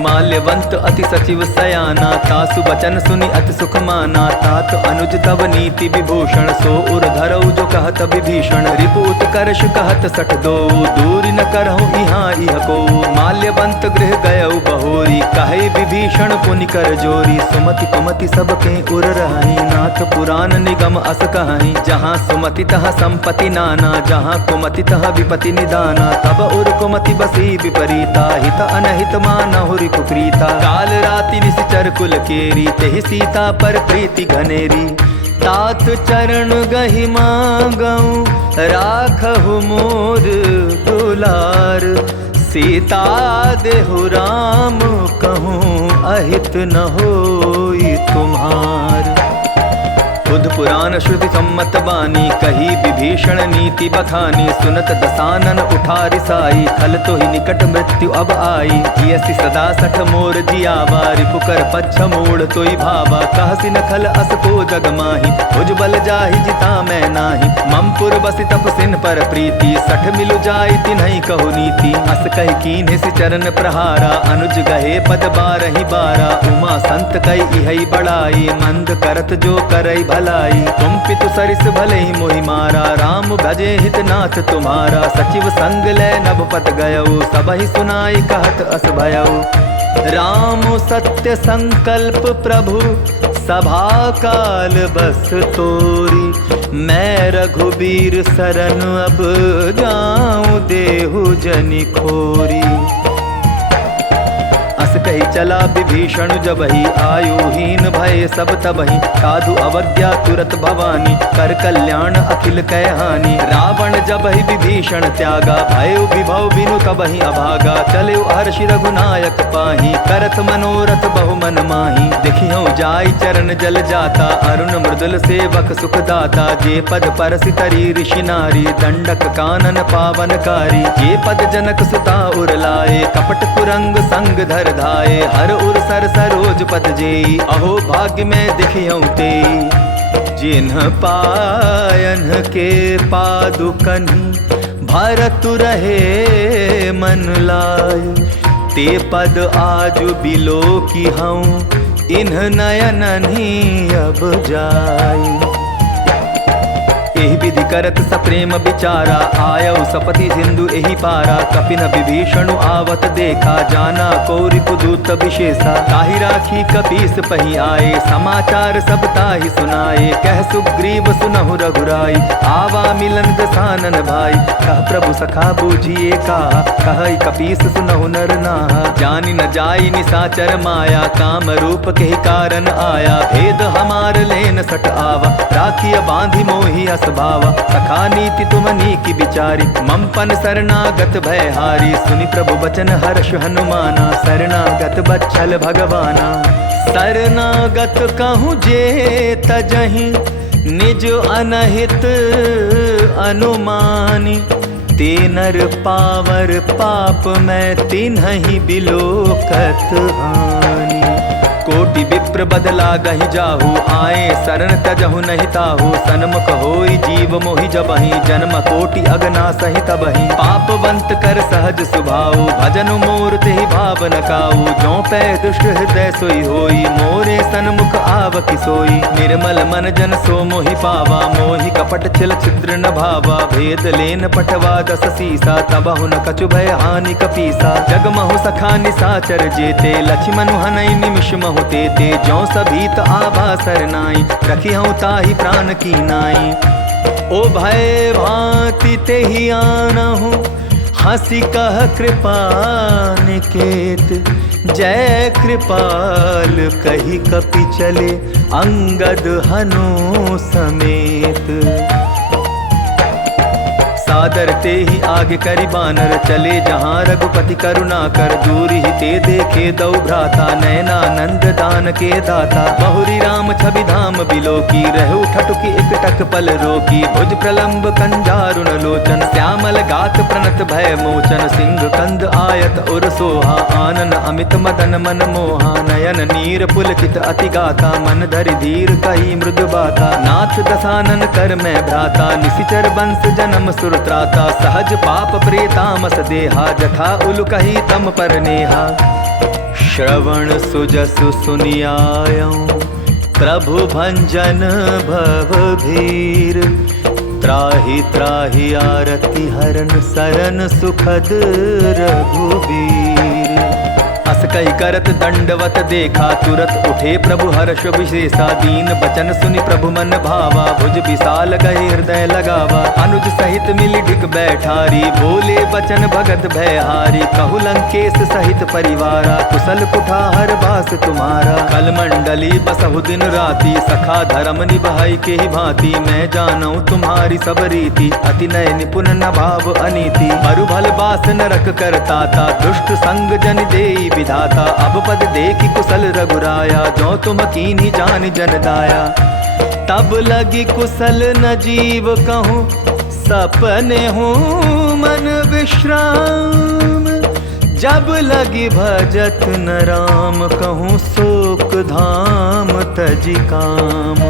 माल्यवंत अति सचिव सयाना तासु बचन सुनि अति सुख माना। तात अनुज तब नीति विभूषण सो उर धरऊ जो कहत विभीषण। रिपु उत्कर्ष कहत सठ दो दूरी न करहु इहाँ इह को। माल्यवंत गृह गयऊ बहोरी कहे विभीषण पुनि कर जोरी। सुमति कुमति सबके उर रहाई नाथ पुराण निगम अस कहाई। जहाँ सुमति तहाँ संपत्ति नाना जहाँ कुमति तहाँ विपति निदाना। तब उर कुमति बसी विपरीता हित अनहित मानहुरि कुप्रीता। काल राति निश्चर कुल केरी तेहि सीता पर प्रीति घनेरी। तात चरण गहि मांगऊं राखहु मोर दुलार। सीता देहु राम कहूँ अहित न होई तुम्हार। बुध पुराण श्रुति सम्मत बानी कही विभीषण नीति बखानी। सुनत दसानन उठा रिसाई खल तो ही निकट मृत्यु अब आई। जियसि सदा सठ मोर जियावा रिपुकर पच्छ मोड़ तोई भावा। कहसि न खल अस को जग माही भुज बल जाहि जिता मैं नाही। ममपुर बसि तपसिन पर प्रीति सठ मिलु जाई तिन्हि कहु नीति। अस कहि कीन्हि सि चरण प्रहारा अनुज गहे पद बारहि बारा। उमा संत कई इहै बड़ाई मंद करत जो करई भलाई। तुम पितु सरिस भले ही मोहि मारा राम भजे हितनाथ तुम्हारा। सचिव संग ले नभपत गयऊ सबहि सुनाई कहत अस भयऊ। राम सत्य संकल्प प्रभु सभा काल बस तोरी। मैं रघुबीर सरन अब जाऊं देहु जनि खोरी। अस कही चला विभीषण जबहि आयुहीन भय सब तबहि। साधु अवज्ञा तुरत भवानी कर कल्याण अखिल कह हानि। रावण जबहि विभीषण त्यागा भयो विभव बिनु तबहि अभागा। चले हर्षि रघुनायक पाही करत मनोरथ बहु मन माही। देखियो जाई चरण जल जाता अरुण मृदुल सेवक सुखदाता। जे पद परसि तरी ऋषि नारी दंडक कानन पावनकारी। जे पद जनक सुता उर लाए कपट कुरंग संग धर धाये। हर उर सर सरोज पद जेई अहो भाग्य में दिखियौ ते। जिन्ह पायन के पादुकनि भरतु रहे मन लाय। ते पद आज बिलो की हूँ इन्ह नयननि अब जाय। एहि विधि करत सप्रेम विचारा आयऊ सपति सिंधु एहि पारा। कपिन विभीषण आवत देखा जाना कौरि पुदूत विशेषा। ताहि राखी कपीस पही आए समाचार सब ताहि सुनाए। कह सुग्रीव सुनहु रघुराई आवा मिलन दसानन भाई। कह प्रभु सखा बूझिए का कहई कपीस सुनहु नर नाहा। जानि न जाई निसाचर माया काम रूप के कारण आया। भेद हमार लेन सट आवा राखिय बांधि मोहि अस भावा। सखा नीति तुम नीकी बिचारी ममपन शरणागत भयहारी। सुनि प्रभु बचन हर्ष हनुमाना शरणागत बच्छल भगवाना। शरणागत कहूँ जे तजहि निज अनहित अनुमानी। ते नर पावर पाप मैं तिन्हि बिलोकत हानि। कोटि विप्र बदला गहि जाहु आए शरण तजहु नहीं ताहु। सन्मुख होई जीव मोहि जबहि जन्म कोटि अगना सहि तबहि। पापवंत कर सहज सुभाऊ भजन मोर तेहि भाव न काऊ। जो पै दुष्ट हृदय सोई होई मोरे सन्मुख आव किसोई। निर्मल मन जन सो मोहि पावा मोहि कपट छिल छिद्र न भावा। भेद लेन पटवा दस सीसा तबहु न कछु भय हानि कपीसा। जगमहु सखा निसाचर जेते लक्ष्मण हनई निमिष महु ते जो सभीत आभा सरनाई। रखी हूँ ताहि प्राण की नाई। ओ भय भांति ते ही आनहु हंसी कह कृपा निकेत। जय कृपाल कही कपि चले अंगद हनु समेत। सादर ते ही आगे करि बानर चले जहाँ रघुपति करुणा कर। दूर ही ते देखे दौ भ्राता नयनानंद दान के दाता। बहुरी राम छवि धाम बिलो की रहु ठटुकी एक टक पल रोकी। भुज प्रलंब कंजारुण लोचन श्यामल गात प्रणत भय मोचन। सिंह कंद आयत उर सोहा आनन अमित मदन मन मोहा। नयन नीर पुलकित अति गाता मन धरि धीर कही मृदु बाता। नाथ दसानन कर मैं भ्राता निशिचर वंश जन्म सुर त्राता। सहज पाप प्रेतामस देहा जथा उल कही तम पर नेहा। श्रवण सुजसु सुनियायऊं प्रभु भंजन भव भीर। त्राहि त्राहि आरति हरन सरन सुखद रघुबीर। अस कही करत दंडवत देखा, तुरत उठे प्रभु हर्ष विशेषा। दीन बचन सुनि प्रभु मन भावा, भुज विशाल गए हृदय लगावा। अनुज सहित मिली ढिक बैठारी, बोले बचन भगत भयहारी। कहु लंकेश सहित परिवारा, कुशल कुठार बास तुम्हारा। कल मंडली बसहु दिन राति, सखा धर्म निभाई के ही भांति। मैं जानू तुम्हारी सब रीति, अति नय निपुण न भाव अनीति। मरु भल बास नरक करता था, दुष्ट संग जन देई विधाता। अब पद देखि कुशल रघुराया, जो तुम कीन्ही जान जन दाया। तब लगी कुशल न जीव कहूँ, सपने हूँ मन विश्राम। जब लगी भजत न राम, कहूँ शोक धाम तजी काम।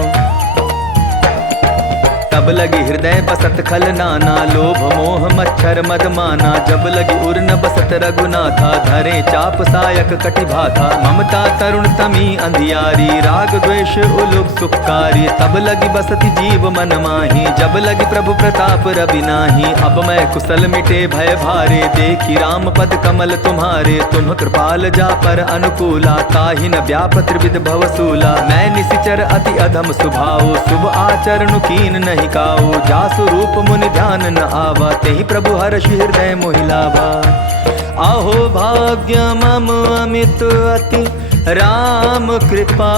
तब लगी हृदय बसत खल नाना, लोभ मोह मच्छर मद माना। जब लगी उर न बसत रघुनाथा, धरे चाप सायक कटि भाथा। ममता तरुण तमी अंधियारी, राग द्वेष उलुक सुखकारी। तब लगी बसति जीव मन माही, जब लगी प्रभु प्रताप रवि नाही। अब मैं कुशल मिटे भय भारे, देखी राम पद कमल तुम्हारे। तुम कृपाल जा पर अनुकूला, ताहि न व्याप त्रिविध भवसूला। मैं निशिचर अति अधम स्वभाव, शुभ आचरण कीन नहीं काऊ। जासु रूप मुनि ध्यान न आवा, तेहि प्रभु हर्ष हृदय मोहिलावा। आहो भाग्य मम अमित अति, राम कृपा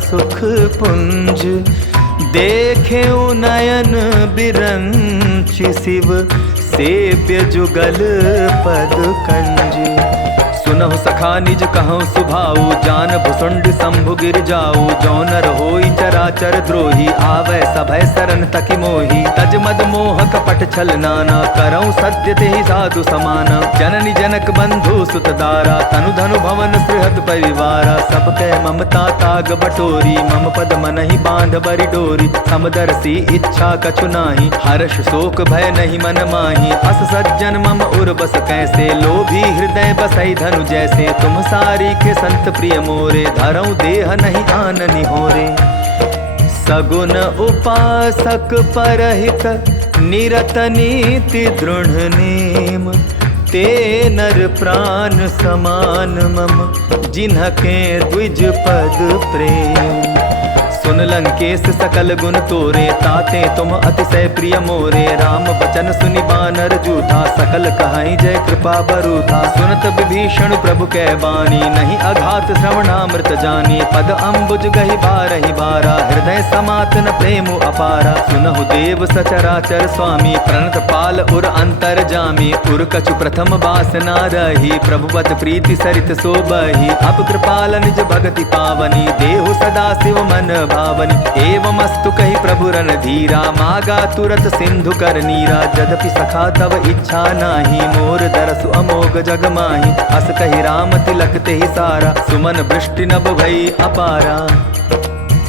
सुख पुंज। देखे नयन बिरंचि, शिव सेव्य जुगल पद कंज। सुनहु सखा निज कहूँ सुभाऊ, जान भुसुंड शंभु गिर जाऊ। जो नर होई चराचर द्रोही, आवे सभय सरन तकि मोही। तज मद मोह कपट छल नाना, करऊँ सत्य तेहि साधु समाना। जननी जनक बंधु सुत दारा, तनु धनु भवन सृहद परिवारा। सब कह ममता ताग बटोरी, मम पद मनहि बांध बरि डोरी। समदर्शी इच्छा कछु नाही, हर्ष शोक भय नहीं मन माही। अस सज्जन मम उर बस कैसे, लोभी हृदय बसई धनु जैसे। तुम सारी के संत प्रिय मोरे, धरऊं देह नहीं आननि होरे। सगुन उपासक परहित, निरत नीति दृढ़ नेम। ते नर प्राण समान मम, जिन्हके द्विज पद प्रेम। सुन लंकेश सकल गुण तोरे, ताते तुम अतिशय प्रिय मोरे। राम बचन सुनि बानर जूथा, सकल कहाई जय कृपा बरूथा। सुनत विभीषण प्रभु कै बानी, नहीं अघात श्रवणामृत जानी। पद अम्बुज गहि बारहि बारा, हृदय समात न प्रेम अपारा। सुनहु देव सचराचर स्वामी, प्रणत पाल उर अंतर जामी। उर कछु प्रथम बासना रही, प्रभुवत प्रीति सरित सोबही। अब कृपाल निज भगति पावनी, देहु सदा शिव मन भावनी। एवमस्तु कहि प्रभु रन धीरा, मागा तुरत सिंधु कर नीरा। यद्यपि सखा तव इच्छा नाही, मोर दरसु अमोघ जग माही। अस कहि राम तिलक तेहि सारा, सुमन वृष्टि नभ भई अपारा।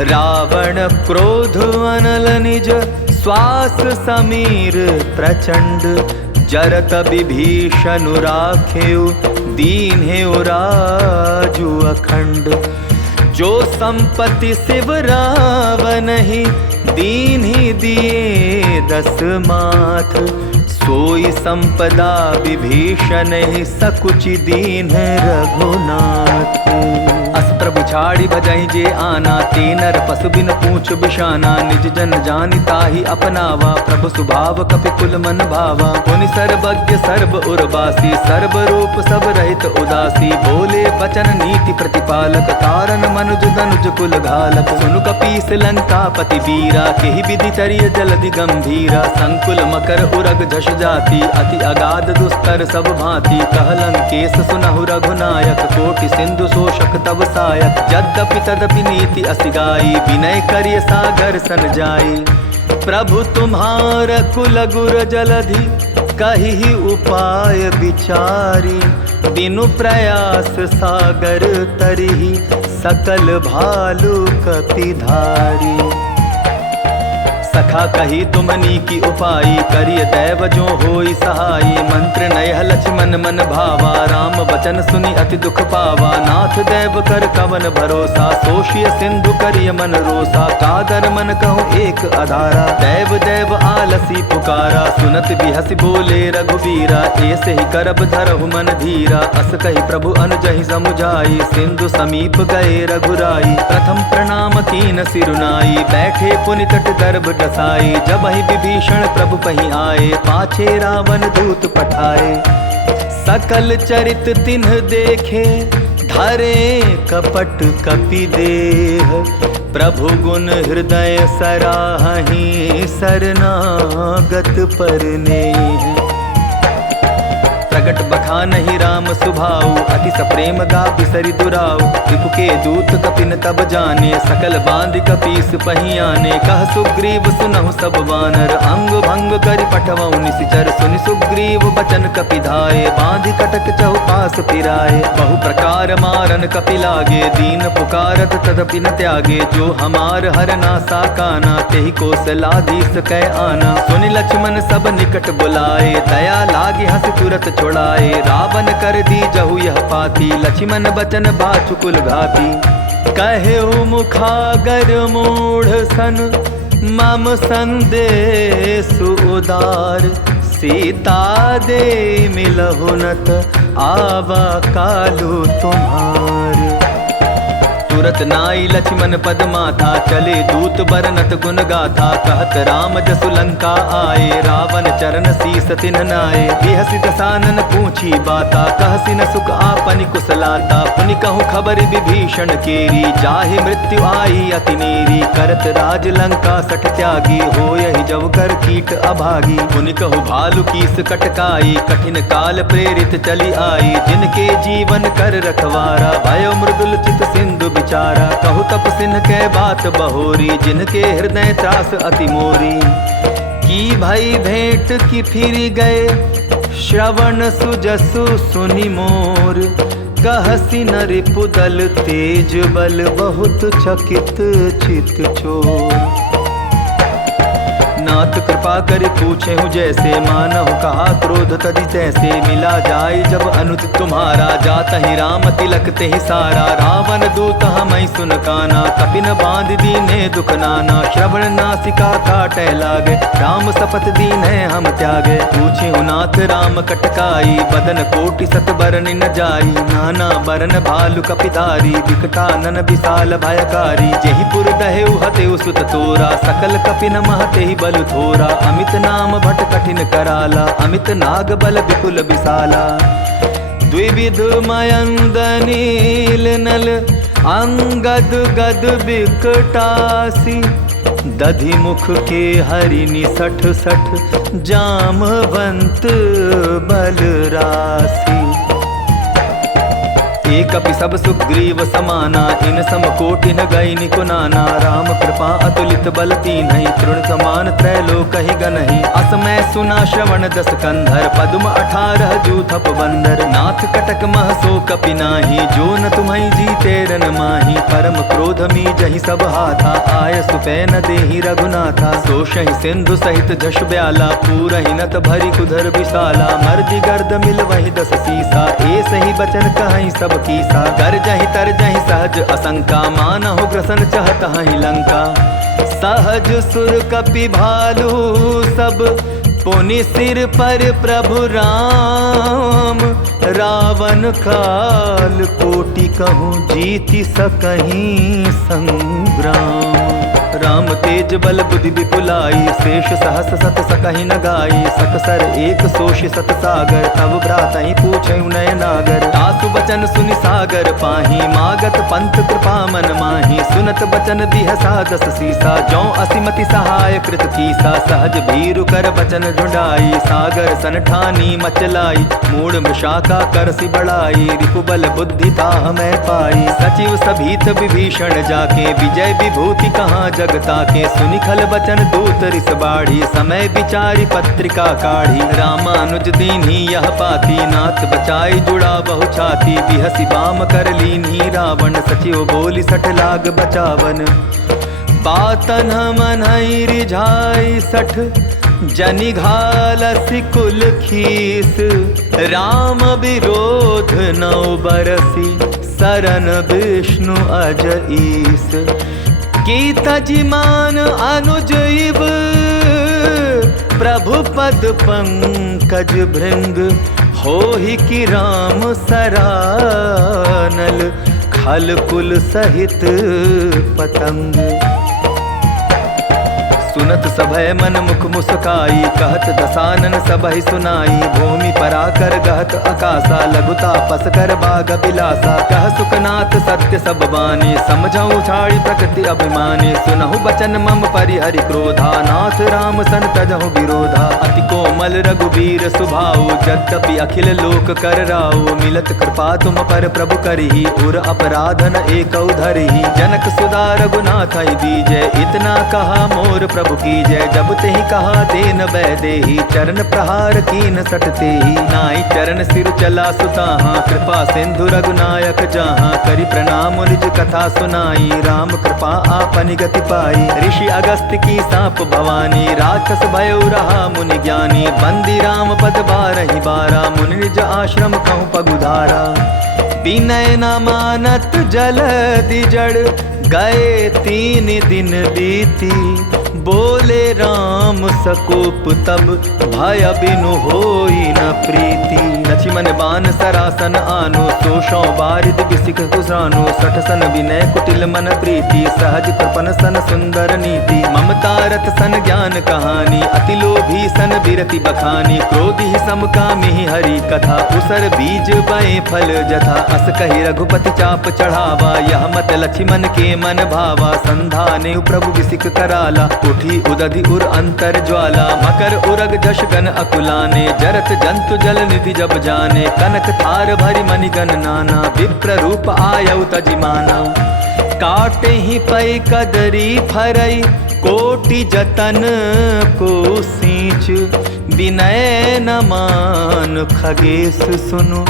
रावण क्रोध अनल निज, श्वास समीर प्रचंड। जरत विभीषण राखेउ, दीन्हेउ राजु अखंड। जो संपत्ति शिव रावण ही, दीन्हि दिए 10 माथ। सोई संपदा विभीषण ही, सकुचि दीन रघुनाथ। अस प्रभु छाड़ी भजहि जे आना, ते नर पशु बिन पूछ बिशाना। निज जन जानि ताहि अपनावा, प्रभु स्वभाव कपि कुल मन भावा। पुनि सर्वज्ञ सर्व उर्वासी, सर्व रूप सब रहित उदासी। बोले बचन नीति प्रतिपालक, तारन मनुज दनुज कुल घालक। सुनु कपीस लंकापति वीरा, केहि विधि चरिय जलधि गंभीरा। संकुल मकर उरग झष जाति, अति अगाध दुस्तर सब भांति। कह लंकेश सुनहु रघुनायक, कोटि सिंधु शोषक तब सायक। यद्यपि तदपि नीति असिगाई, विनय करिय सागर सन जाई। प्रभु तुम्हार कुल गुर जलधि, कहि उपाय विचारी। बिनु प्रयास सागर तरिहि, सकल भालु कपिधारी। सखा कही तुमनी की उपाई, करिय दैव जो होई सहाई। मंत्र नयह लक्ष्मण मन भावा, राम बचन सुनि अति दुख पावा। नाथ दैव कर कवन भरोसा, सोशिय सिंधु करिय मन रोसा। कादर मन कहूँ एक आधारा, दैव दैव आलसी पुकारा। सुनत बिहसी बोले रघुबीरा, ऐसे ही करब धरहु मन धीरा। अस कही प्रभु अनुजहि समुझाई, सिंधु समीप गए रघुराई। प्रथम प्रणाम कीन सिरुनाई, बैठे पुनि तट गर्भ डसाई। जब ही विभीषण प्रभु पही आए, पाछे रावण दूत पठाए। सकल चरित तिन्ह देखे, धरे कपट कपि देह। प्रभु गुण हृदय सराहि, शरणागत परनेह। प्रगट बखानहि राम सुभाऊ, अति सप्रेम गा बिसरि दुराऊ। रिपु के दूत कपिन तब जाने, सकल बांध कपीस पहियाने। कह सुग्रीव सुनहु सब वानर, अंग भंग करि पठवऊ निशिचर। सुनि सुग्रीव बचन कपि धाये, बांधि कटक चहुपास फिराए। बहु प्रकार मारन कपि लागे, दीन पुकारत तदपि न त्यागे। जो हमार हरना साकाना, तेहि कौशलाधीश कै आना। सुनि लक्ष्मण सब निकट बुलाए, दया लागी हंस तुरत छोड़ाए। रावण कर दी जहु यह पाती, लक्ष्मण बचन बाचुकुल घाती। कहेउ मुखागर मूढ़ सन, मम संदेश उदार। सीता दे मिलहु नत, आवा कालु तुम्हार। तुरत नाई लक्ष्मण पद माथा, चले दूत बरनत गुण गाथा। कहत राम जसु लंका आए, रावण चरण शीस तिन्ह नाए। बिहसि दसानन पूछी बाता, कहसि न सुख आपनि कुशलाता। पुनि कहूँ खबर विभीषण केरी, जाहि मृत्यु आई अति नेरी। करत राज लंका सठ त्यागी, होयहि जब कर कीट अभागी। पुनि कहूँ भालु कीस कटकाई, कठिन काल प्रेरित चली आई। जिनके जीवन कर रखवारा, भयो मृदुल चित सिंधु विचारा। कहु तप सिन्ह के बात बहोरी, जिनके हृदय त्रास अति मोरी। की भई भेंट की फिर गए, श्रवण सुजसु सुनि मोर। कहसी न रिपुदल तेज बल, बहुत चकित चित चोर। नाथ कृपा कर पूछे हूँ जैसे, मानहु कहा क्रोध तदि तैसे। मिला जाय जब अनुज तुम्हारा, जात ही राम तिलक ते ही सारा। रावण दूत हमई सुन काना, कपिन बांध दीने दुख नाना। श्रवण नासिका काटै लागे, राम शपथ दीने हम त्यागे। पूछे हूँ नाथ राम कटकाई, बदन कोटि सत बरन न जाई। नाना बरन भालु कपिधारी, विकटानन विशाल भयकारी। जेहि पुर दहेउ हतेउ सुत तोरा, सकल कपिन महते बल थोरा। अमित नाम भट कठिन कराला, अमित नाग बल विपुल विशाला। द्विविध मयंद नील नल, अंगद गद बिकटासी। दधि मुख के हरिनि सठ सठ, जामवंत बल राशि। एक कपि सब सुग्रीव समाना, इन सम कोटि न गई निकुनाना। राम कृपा अतुलित बल तीन्हि, तृण समान त्रैलोक ही गनहि। असमय सुना श्रवण दस कंधर, पद्म 18 जूथप बंदर। नाथ कटक मह सो कपि नाही, जो न तुम्हि जीते रन माही। परम क्रोध मी जहि सब हाथा, आय सुपै न देहि रघुनाथा। सोषहि सिंधु सहित झष ब्याला, पूरहि नत भरि कुधर विशाला। मर्दि गर्द मिल वहि 10 सीसा, ऐसे ही बचन कहहि सब कीसा। कर जहि तर जहि सहज असंका, मानहु ग्रसन चहत हहि लंका। सहज सुर कपि भालू सब, पुनि सिर पर प्रभु राम। रावण काल कोटि कहूँ, जीति सकहीं संग्राम। राम तेज बल बुद्धि विपुलाई, शेष सहस सत सकहि न गाई। सकसर एक सोष सत सागर, तब भ्रातहि पूछे नय नागर। तासु बचन सुनि सागर पाही, मागत पंथ कृपा मन माही। सुनत बचन बिहसा 10 सीसा, जौ असिमति सहाय कृत कीसा। सहज भीरु कर बचन ढूंढाई, सागर सन ठानी मचलाई। मूढ़ मृषाका करसि बढ़ाई, रिपुबल बुद्धि ताह मैं पाई। सचिव सभीत विभीषण जाके, विजय विभूति कहाँ जगता के। सुनि खल बचन दूत रिस बाढ़ी, समय विचारी पत्रिका काढ़ी। रामानुज दीन्ही यह पाती, नाथ बचाई जुड़ा बहु छाती। बिहसी बाम कर लीन्ही रावण, सचिव बोली 60 लाग बचावन। बातन मनई रिझाई सठ, जनि घालसी कुल खीस। राम विरोध नौ बरसी, शरण विष्णु अज ईस। की तजिमान अनुज इव, प्रभु पद पंकज भृंग। होहि कि राम सरानल, खल कुल सहित पतंग। सुनत सभय मन मुख मुस्काई, कहत दसानन सबहि सुनाई। भूमि पराकर गहत अकासा, लघुता पस कर बाग बिलासा। कह सुखनाथ सत्य सब बानी, समझऊ छाड़ी प्रकृति अभिमानी। सुनहु बचन मम परिहरि क्रोधा, नाथ राम सन तजहु विरोधा। अति कोमल रघुबीर स्वभाव, यद्यपि अखिल लोक कर राव। मिलत कृपा तुम पर प्रभु करही, उर अपराधन एकौ धरही। जनक सुधा रघुनाथ दीजय, इतना कहा मोर प्रभु की जय। जब ते ही कहा देन वैदेही, चरण प्रहार कीन सटते ही। नाई चरण सिर चला सुताहा, कृपा सिंधु रघुनायक जहाँ। करि प्रणाम निज कथा सुनाई, राम कृपा आपनि गति पाई। ऋषि अगस्त की साप भवानी, राक्षस भयो रहा मुनि ज्ञानी। बंदी राम पद बारहि बारा, मुनि निज आश्रम कहूँ पगुधारा। विनय न मानत जलधि जड़, गए 3 दिन बीती। बोले राम सकोप तब, भय बिनु होई न प्रीति। लक्ष्मण बान सरासन आनो, सोषौ बारिद बिसिक कुसानो। सठ सन विनय कुटिल मन प्रीति, सहज कृपन सन सुंदर नीति। ममता रथ सन ज्ञान कहानी, अति लोभी सन बिरति बखानी। क्रोधि समकामी हरि कथा, उसर बीज बए फल जथा। अस कहि रघुपति चाप चढ़ावा, यह मत लक्ष्मण के मन भावा। संधाने प्रभु बिसिक कराला, उठी उदधि उर अंतर ज्वाला। मकर उरग जश गण अकुलाने, जरत जंतु जल निधि जब जाने। कनक थार भरि मणिगण नाना, विप्र रूप आयउ तजिमाना। काटे ही पै कदरी फरई, कोटि जतन को सींच। विनय न मान खगेश सुनु,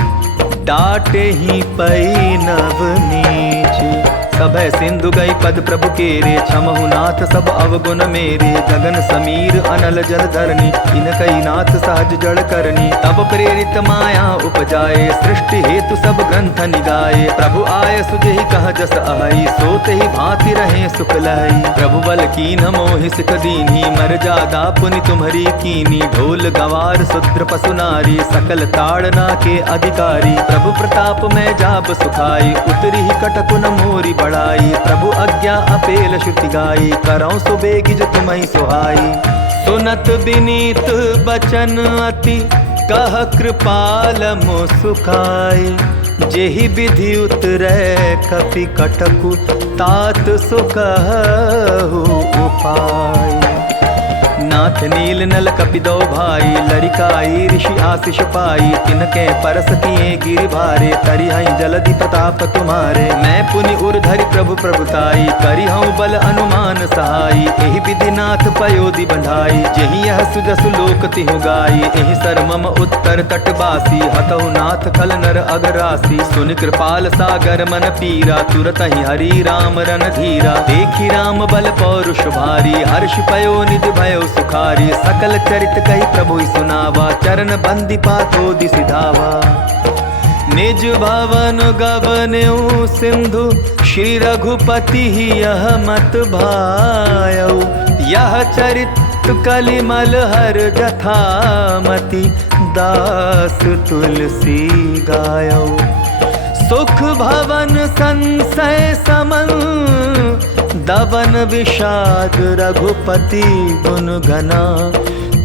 डाटे ही पै नव नीच। सभय सिंधु गई पद प्रभु केरे, क्षमहु नाथ सब अवगुण मेरे। गगन समीर अनल जल धरनी, इनकई नाथ सहज जड़ करनी। तब प्रेरित माया उपजाए, सृष्टि हेतु सब ग्रंथ निगाए। प्रभु आय सुजहि कह जस आई, सोते ही भांति रहे सुख लहई। प्रभु बल कीन मोहि सिख दीन्ही, मर्यादा पुनि तुम्हरी कीनी। ढोल गवार शूद्र पशु नारी, सकल ताड़ना के अधिकारी। प्रभु प्रताप में जाब सुखाई, उतरी ही कटकुन मोरी बढ़ाई। प्रभु आज्ञा अपेल श्रुति गाई, करौं सुबेगी जो तुम्हि सुहाई। सुनत विनीत बचन अति, कह कृपाल मो सुखाई। जेहि विधि उतरै कपि कटकु, तात सो कहु उपाय। नाथ नील नल कपि दो भाई, लरिकाई ऋषि आशीष पाई। तिनके परस किए गिरि भारे, तरिहै जलधि प्रताप तुम्हारे। मैं पुनि उर धरि प्रभु प्रभुताई, करिहऊँ बल अनुमान सहाई। एहि विधि नाथ पयोधि बंधाई, जेहि यह सुजसु लोक तिहु गाई। एहि सर मम उत्तर तटवासी, हतहु नाथ खल नर अगरासी। सुनि कृपाल सागर मन पीरा, तुरत ही हरि राम रन धीरा। देखि राम बल पौरुष भारी, हर्ष पयो निधि भयो सुखारी। सकल चरित कही प्रभु सुनावा, चरण बंदी पातो दिसि धावा। निज भवन गवन्यु सिंधु, श्री रघुपति ही यह मत भायऊ। यह चरित कलिमल हर जथामति, दास तुलसी गायऊ। सुख भवन संशय समन, दवन विषाद रघुपति गुण गना।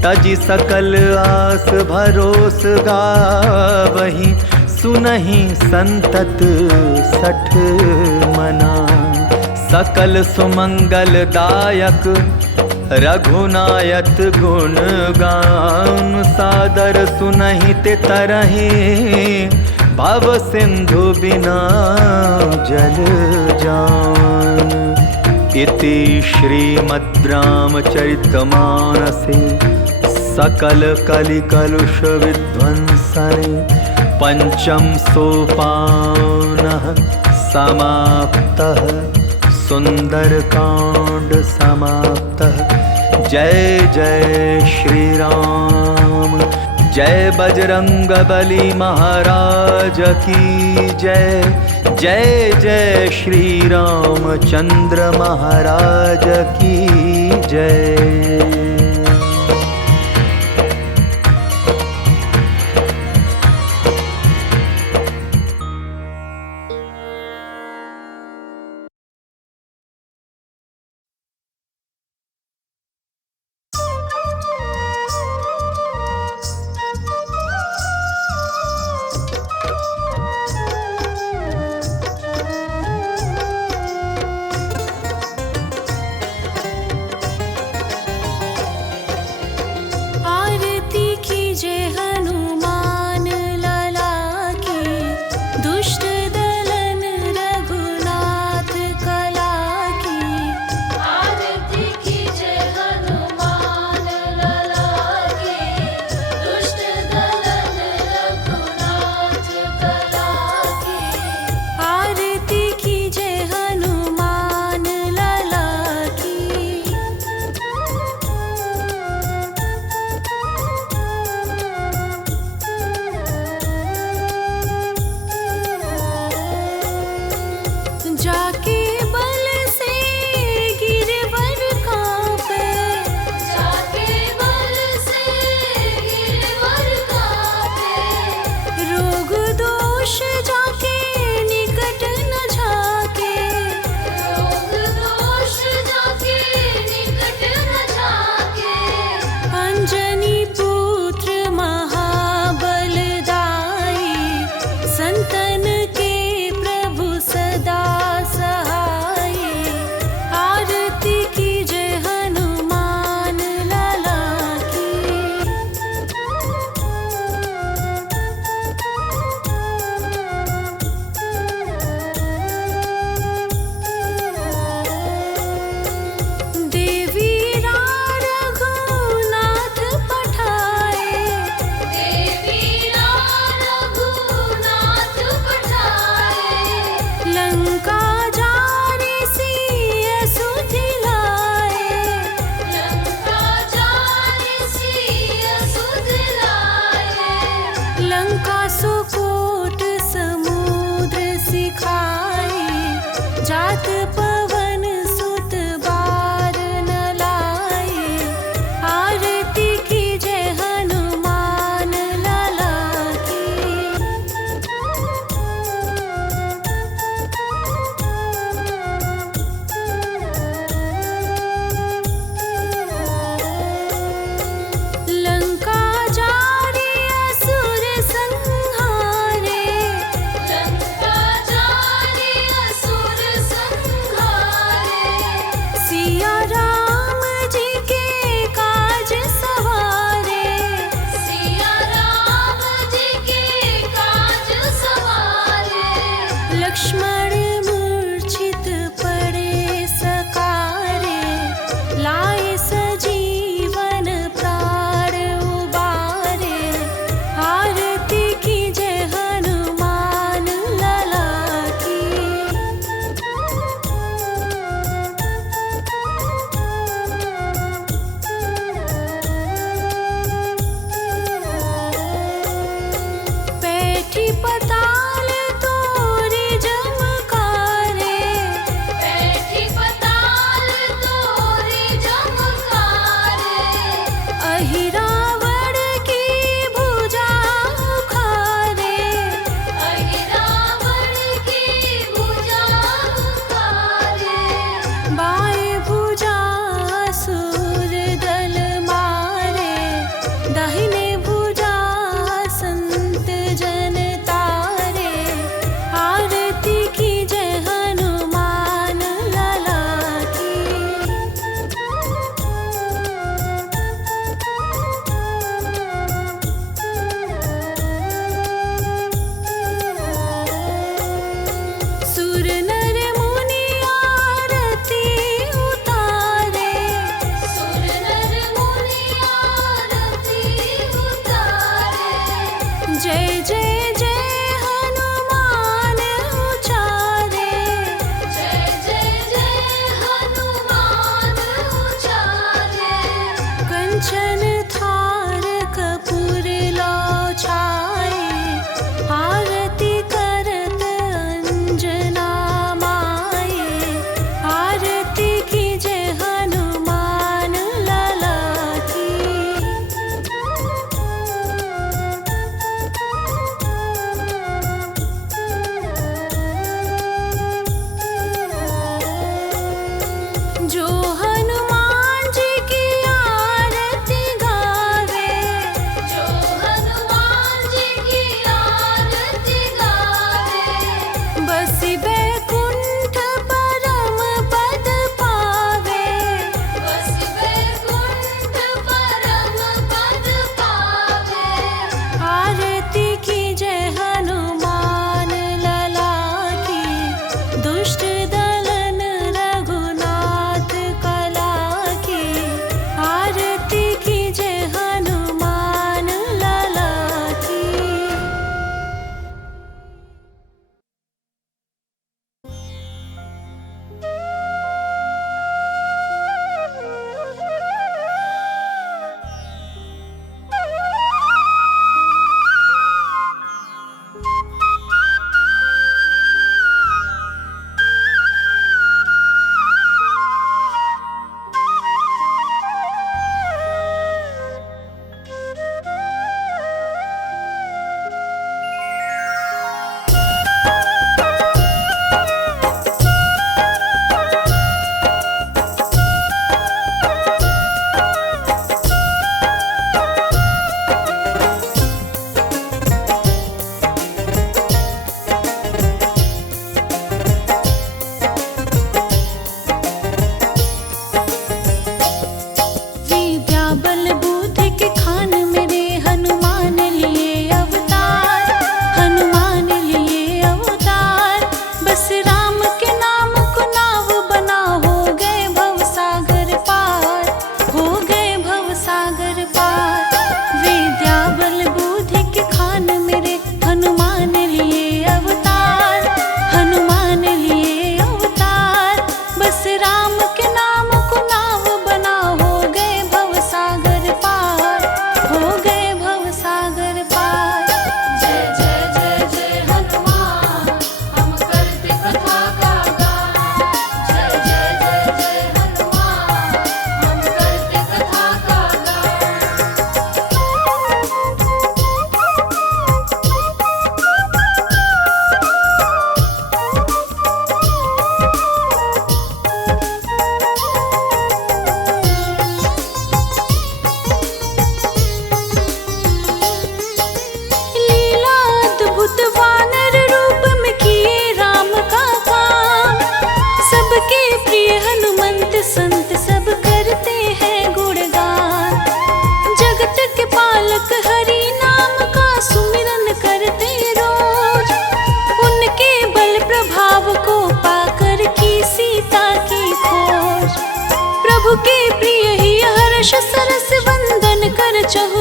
तजि सकल आस भरोस गावहि, सुनहि संतत सठ मना। सकल सुमंगल दायक रघुनायक गुण गान। सादर सुनहि ते तरहि, भव सिंधु बिना जल जान। इति श्रीमद् रामचरितमानसे सकल कलि कलुष विध्वंसने पंचम सोपानः समाप्तः। सुंदर कांड समाप्तः। जय जय श्री राम। जय बजरंग बली महाराज की जय। जय जय श्री रामचंद्र महाराज की जय।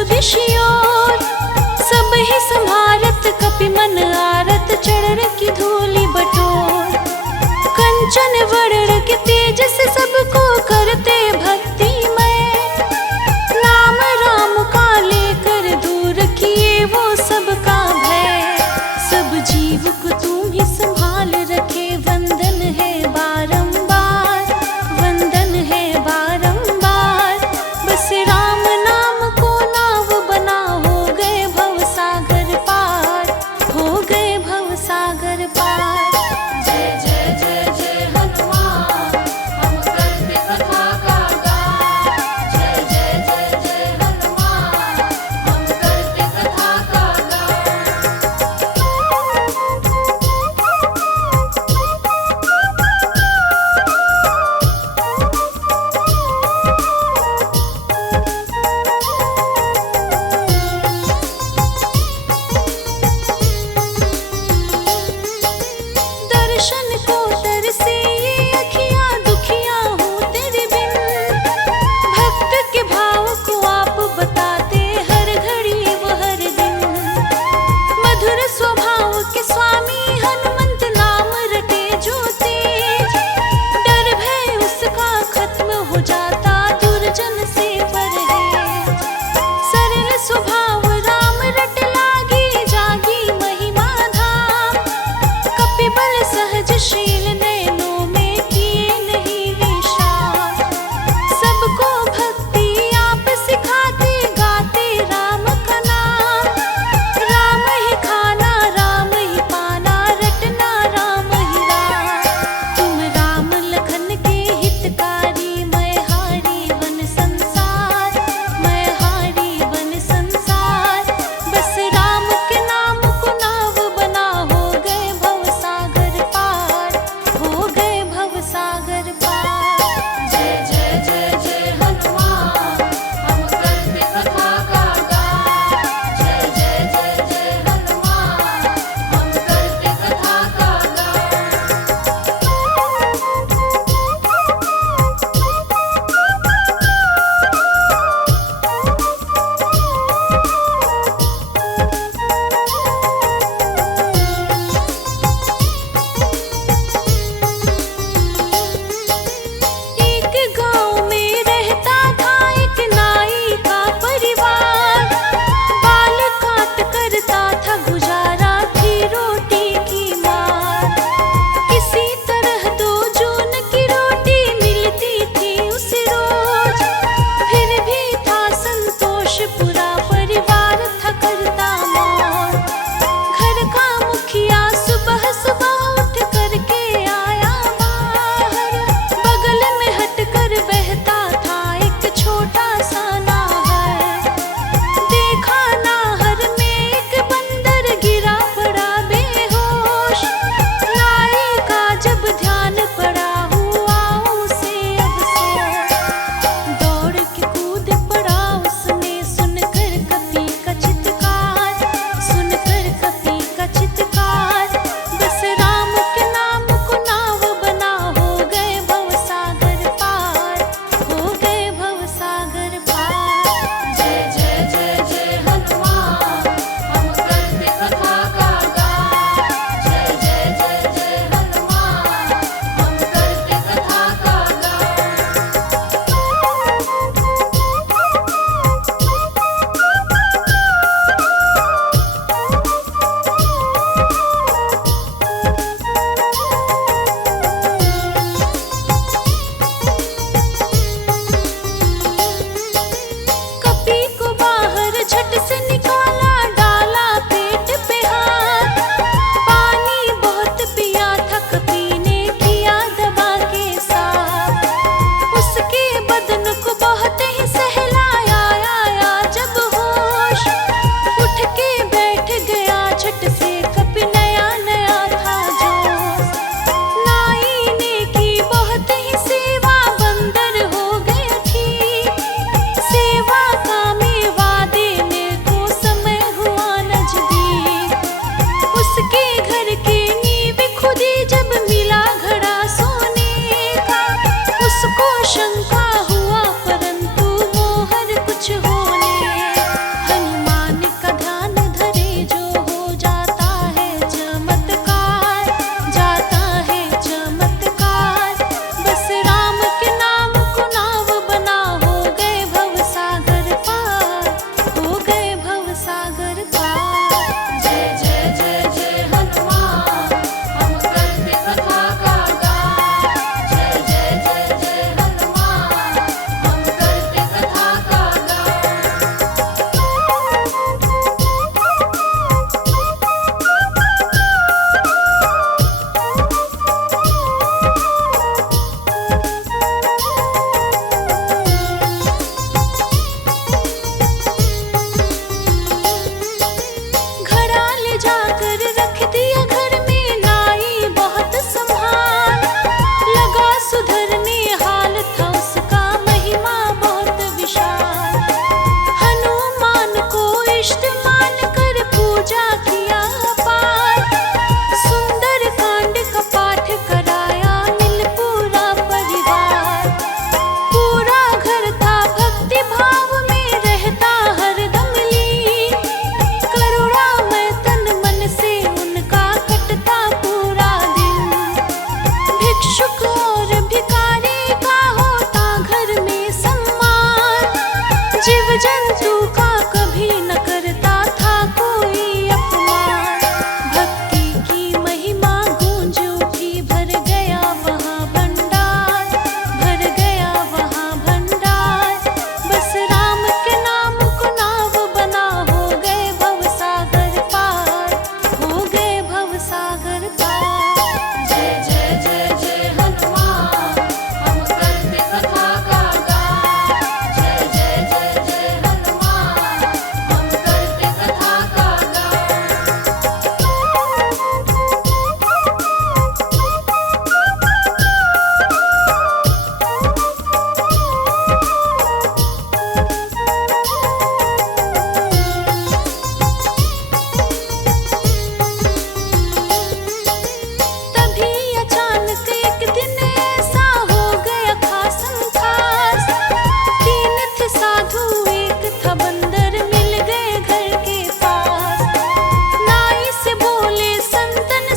दिशियों सब ही संभारत कपि मन आरत चढ़र की धूली बटोर कंचन वरण के तेज से सबको करते भक्तिमय नाम राम का लेकर दूर किए वो सबका भय सब जीव को तुम ही संभाल रखे वंदन है बारंबार वंदन है बारंबार बस राम नाम को नाव बना हो गए भव सागर पार हो गए भव सागर पार जय जय जय जय हनुमान हम करते कथा का गान जय जय जय जय हनुमान हम करते कथा का गान दर्शन को तरसे ये अखियाँ दुखियाँ हो तेरे बिन भक्त के भाव को आप बताते हर घड़ी वो हर दिन मधुर स्वभाव के स्वामी हनुमंत नाम रटे जो तेज डर भय उसका खत्म हो जाता दुर्जन से परहेज सरल स्वभाव राम रट लागी जागी महिमा धाम कपिबल सहज शील नैनों में किए नहीं विश्राम सबको भक्ति आप सिखाते गाते राम का नाम राम ही खाना राम ही पाना रट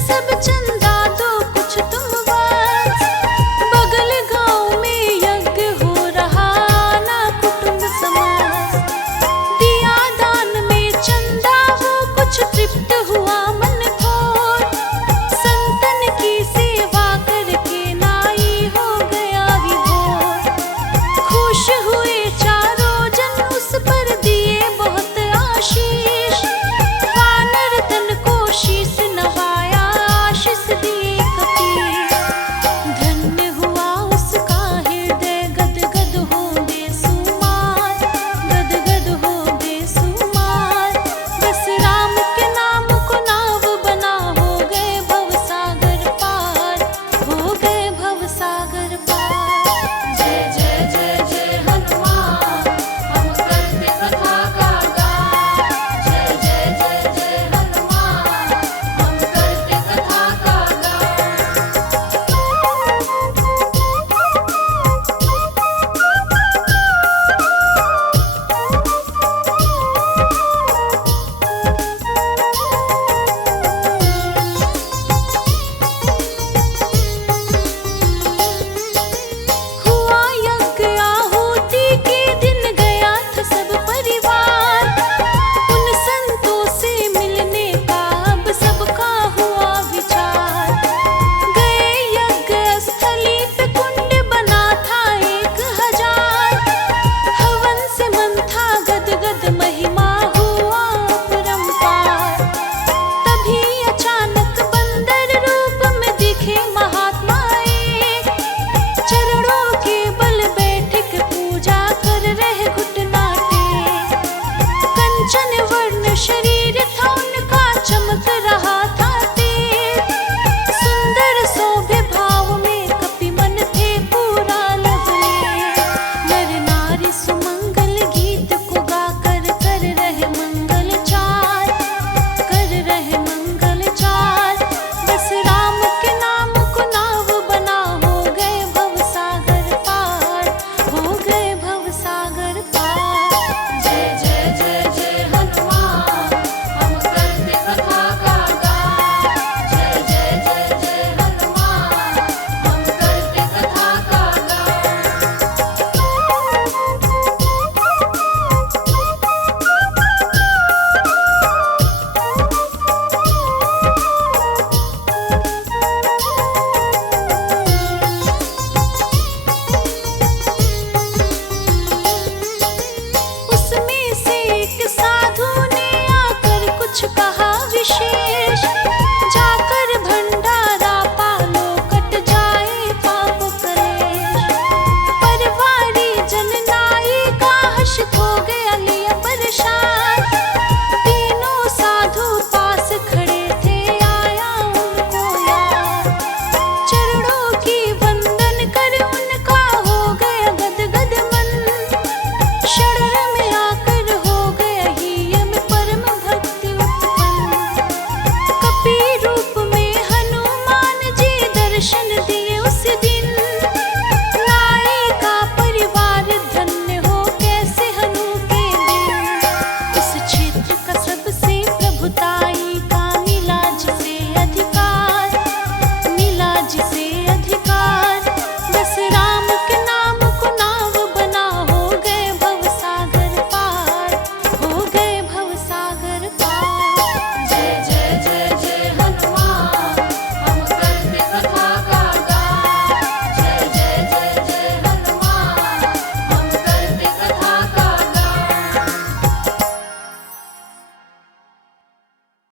सब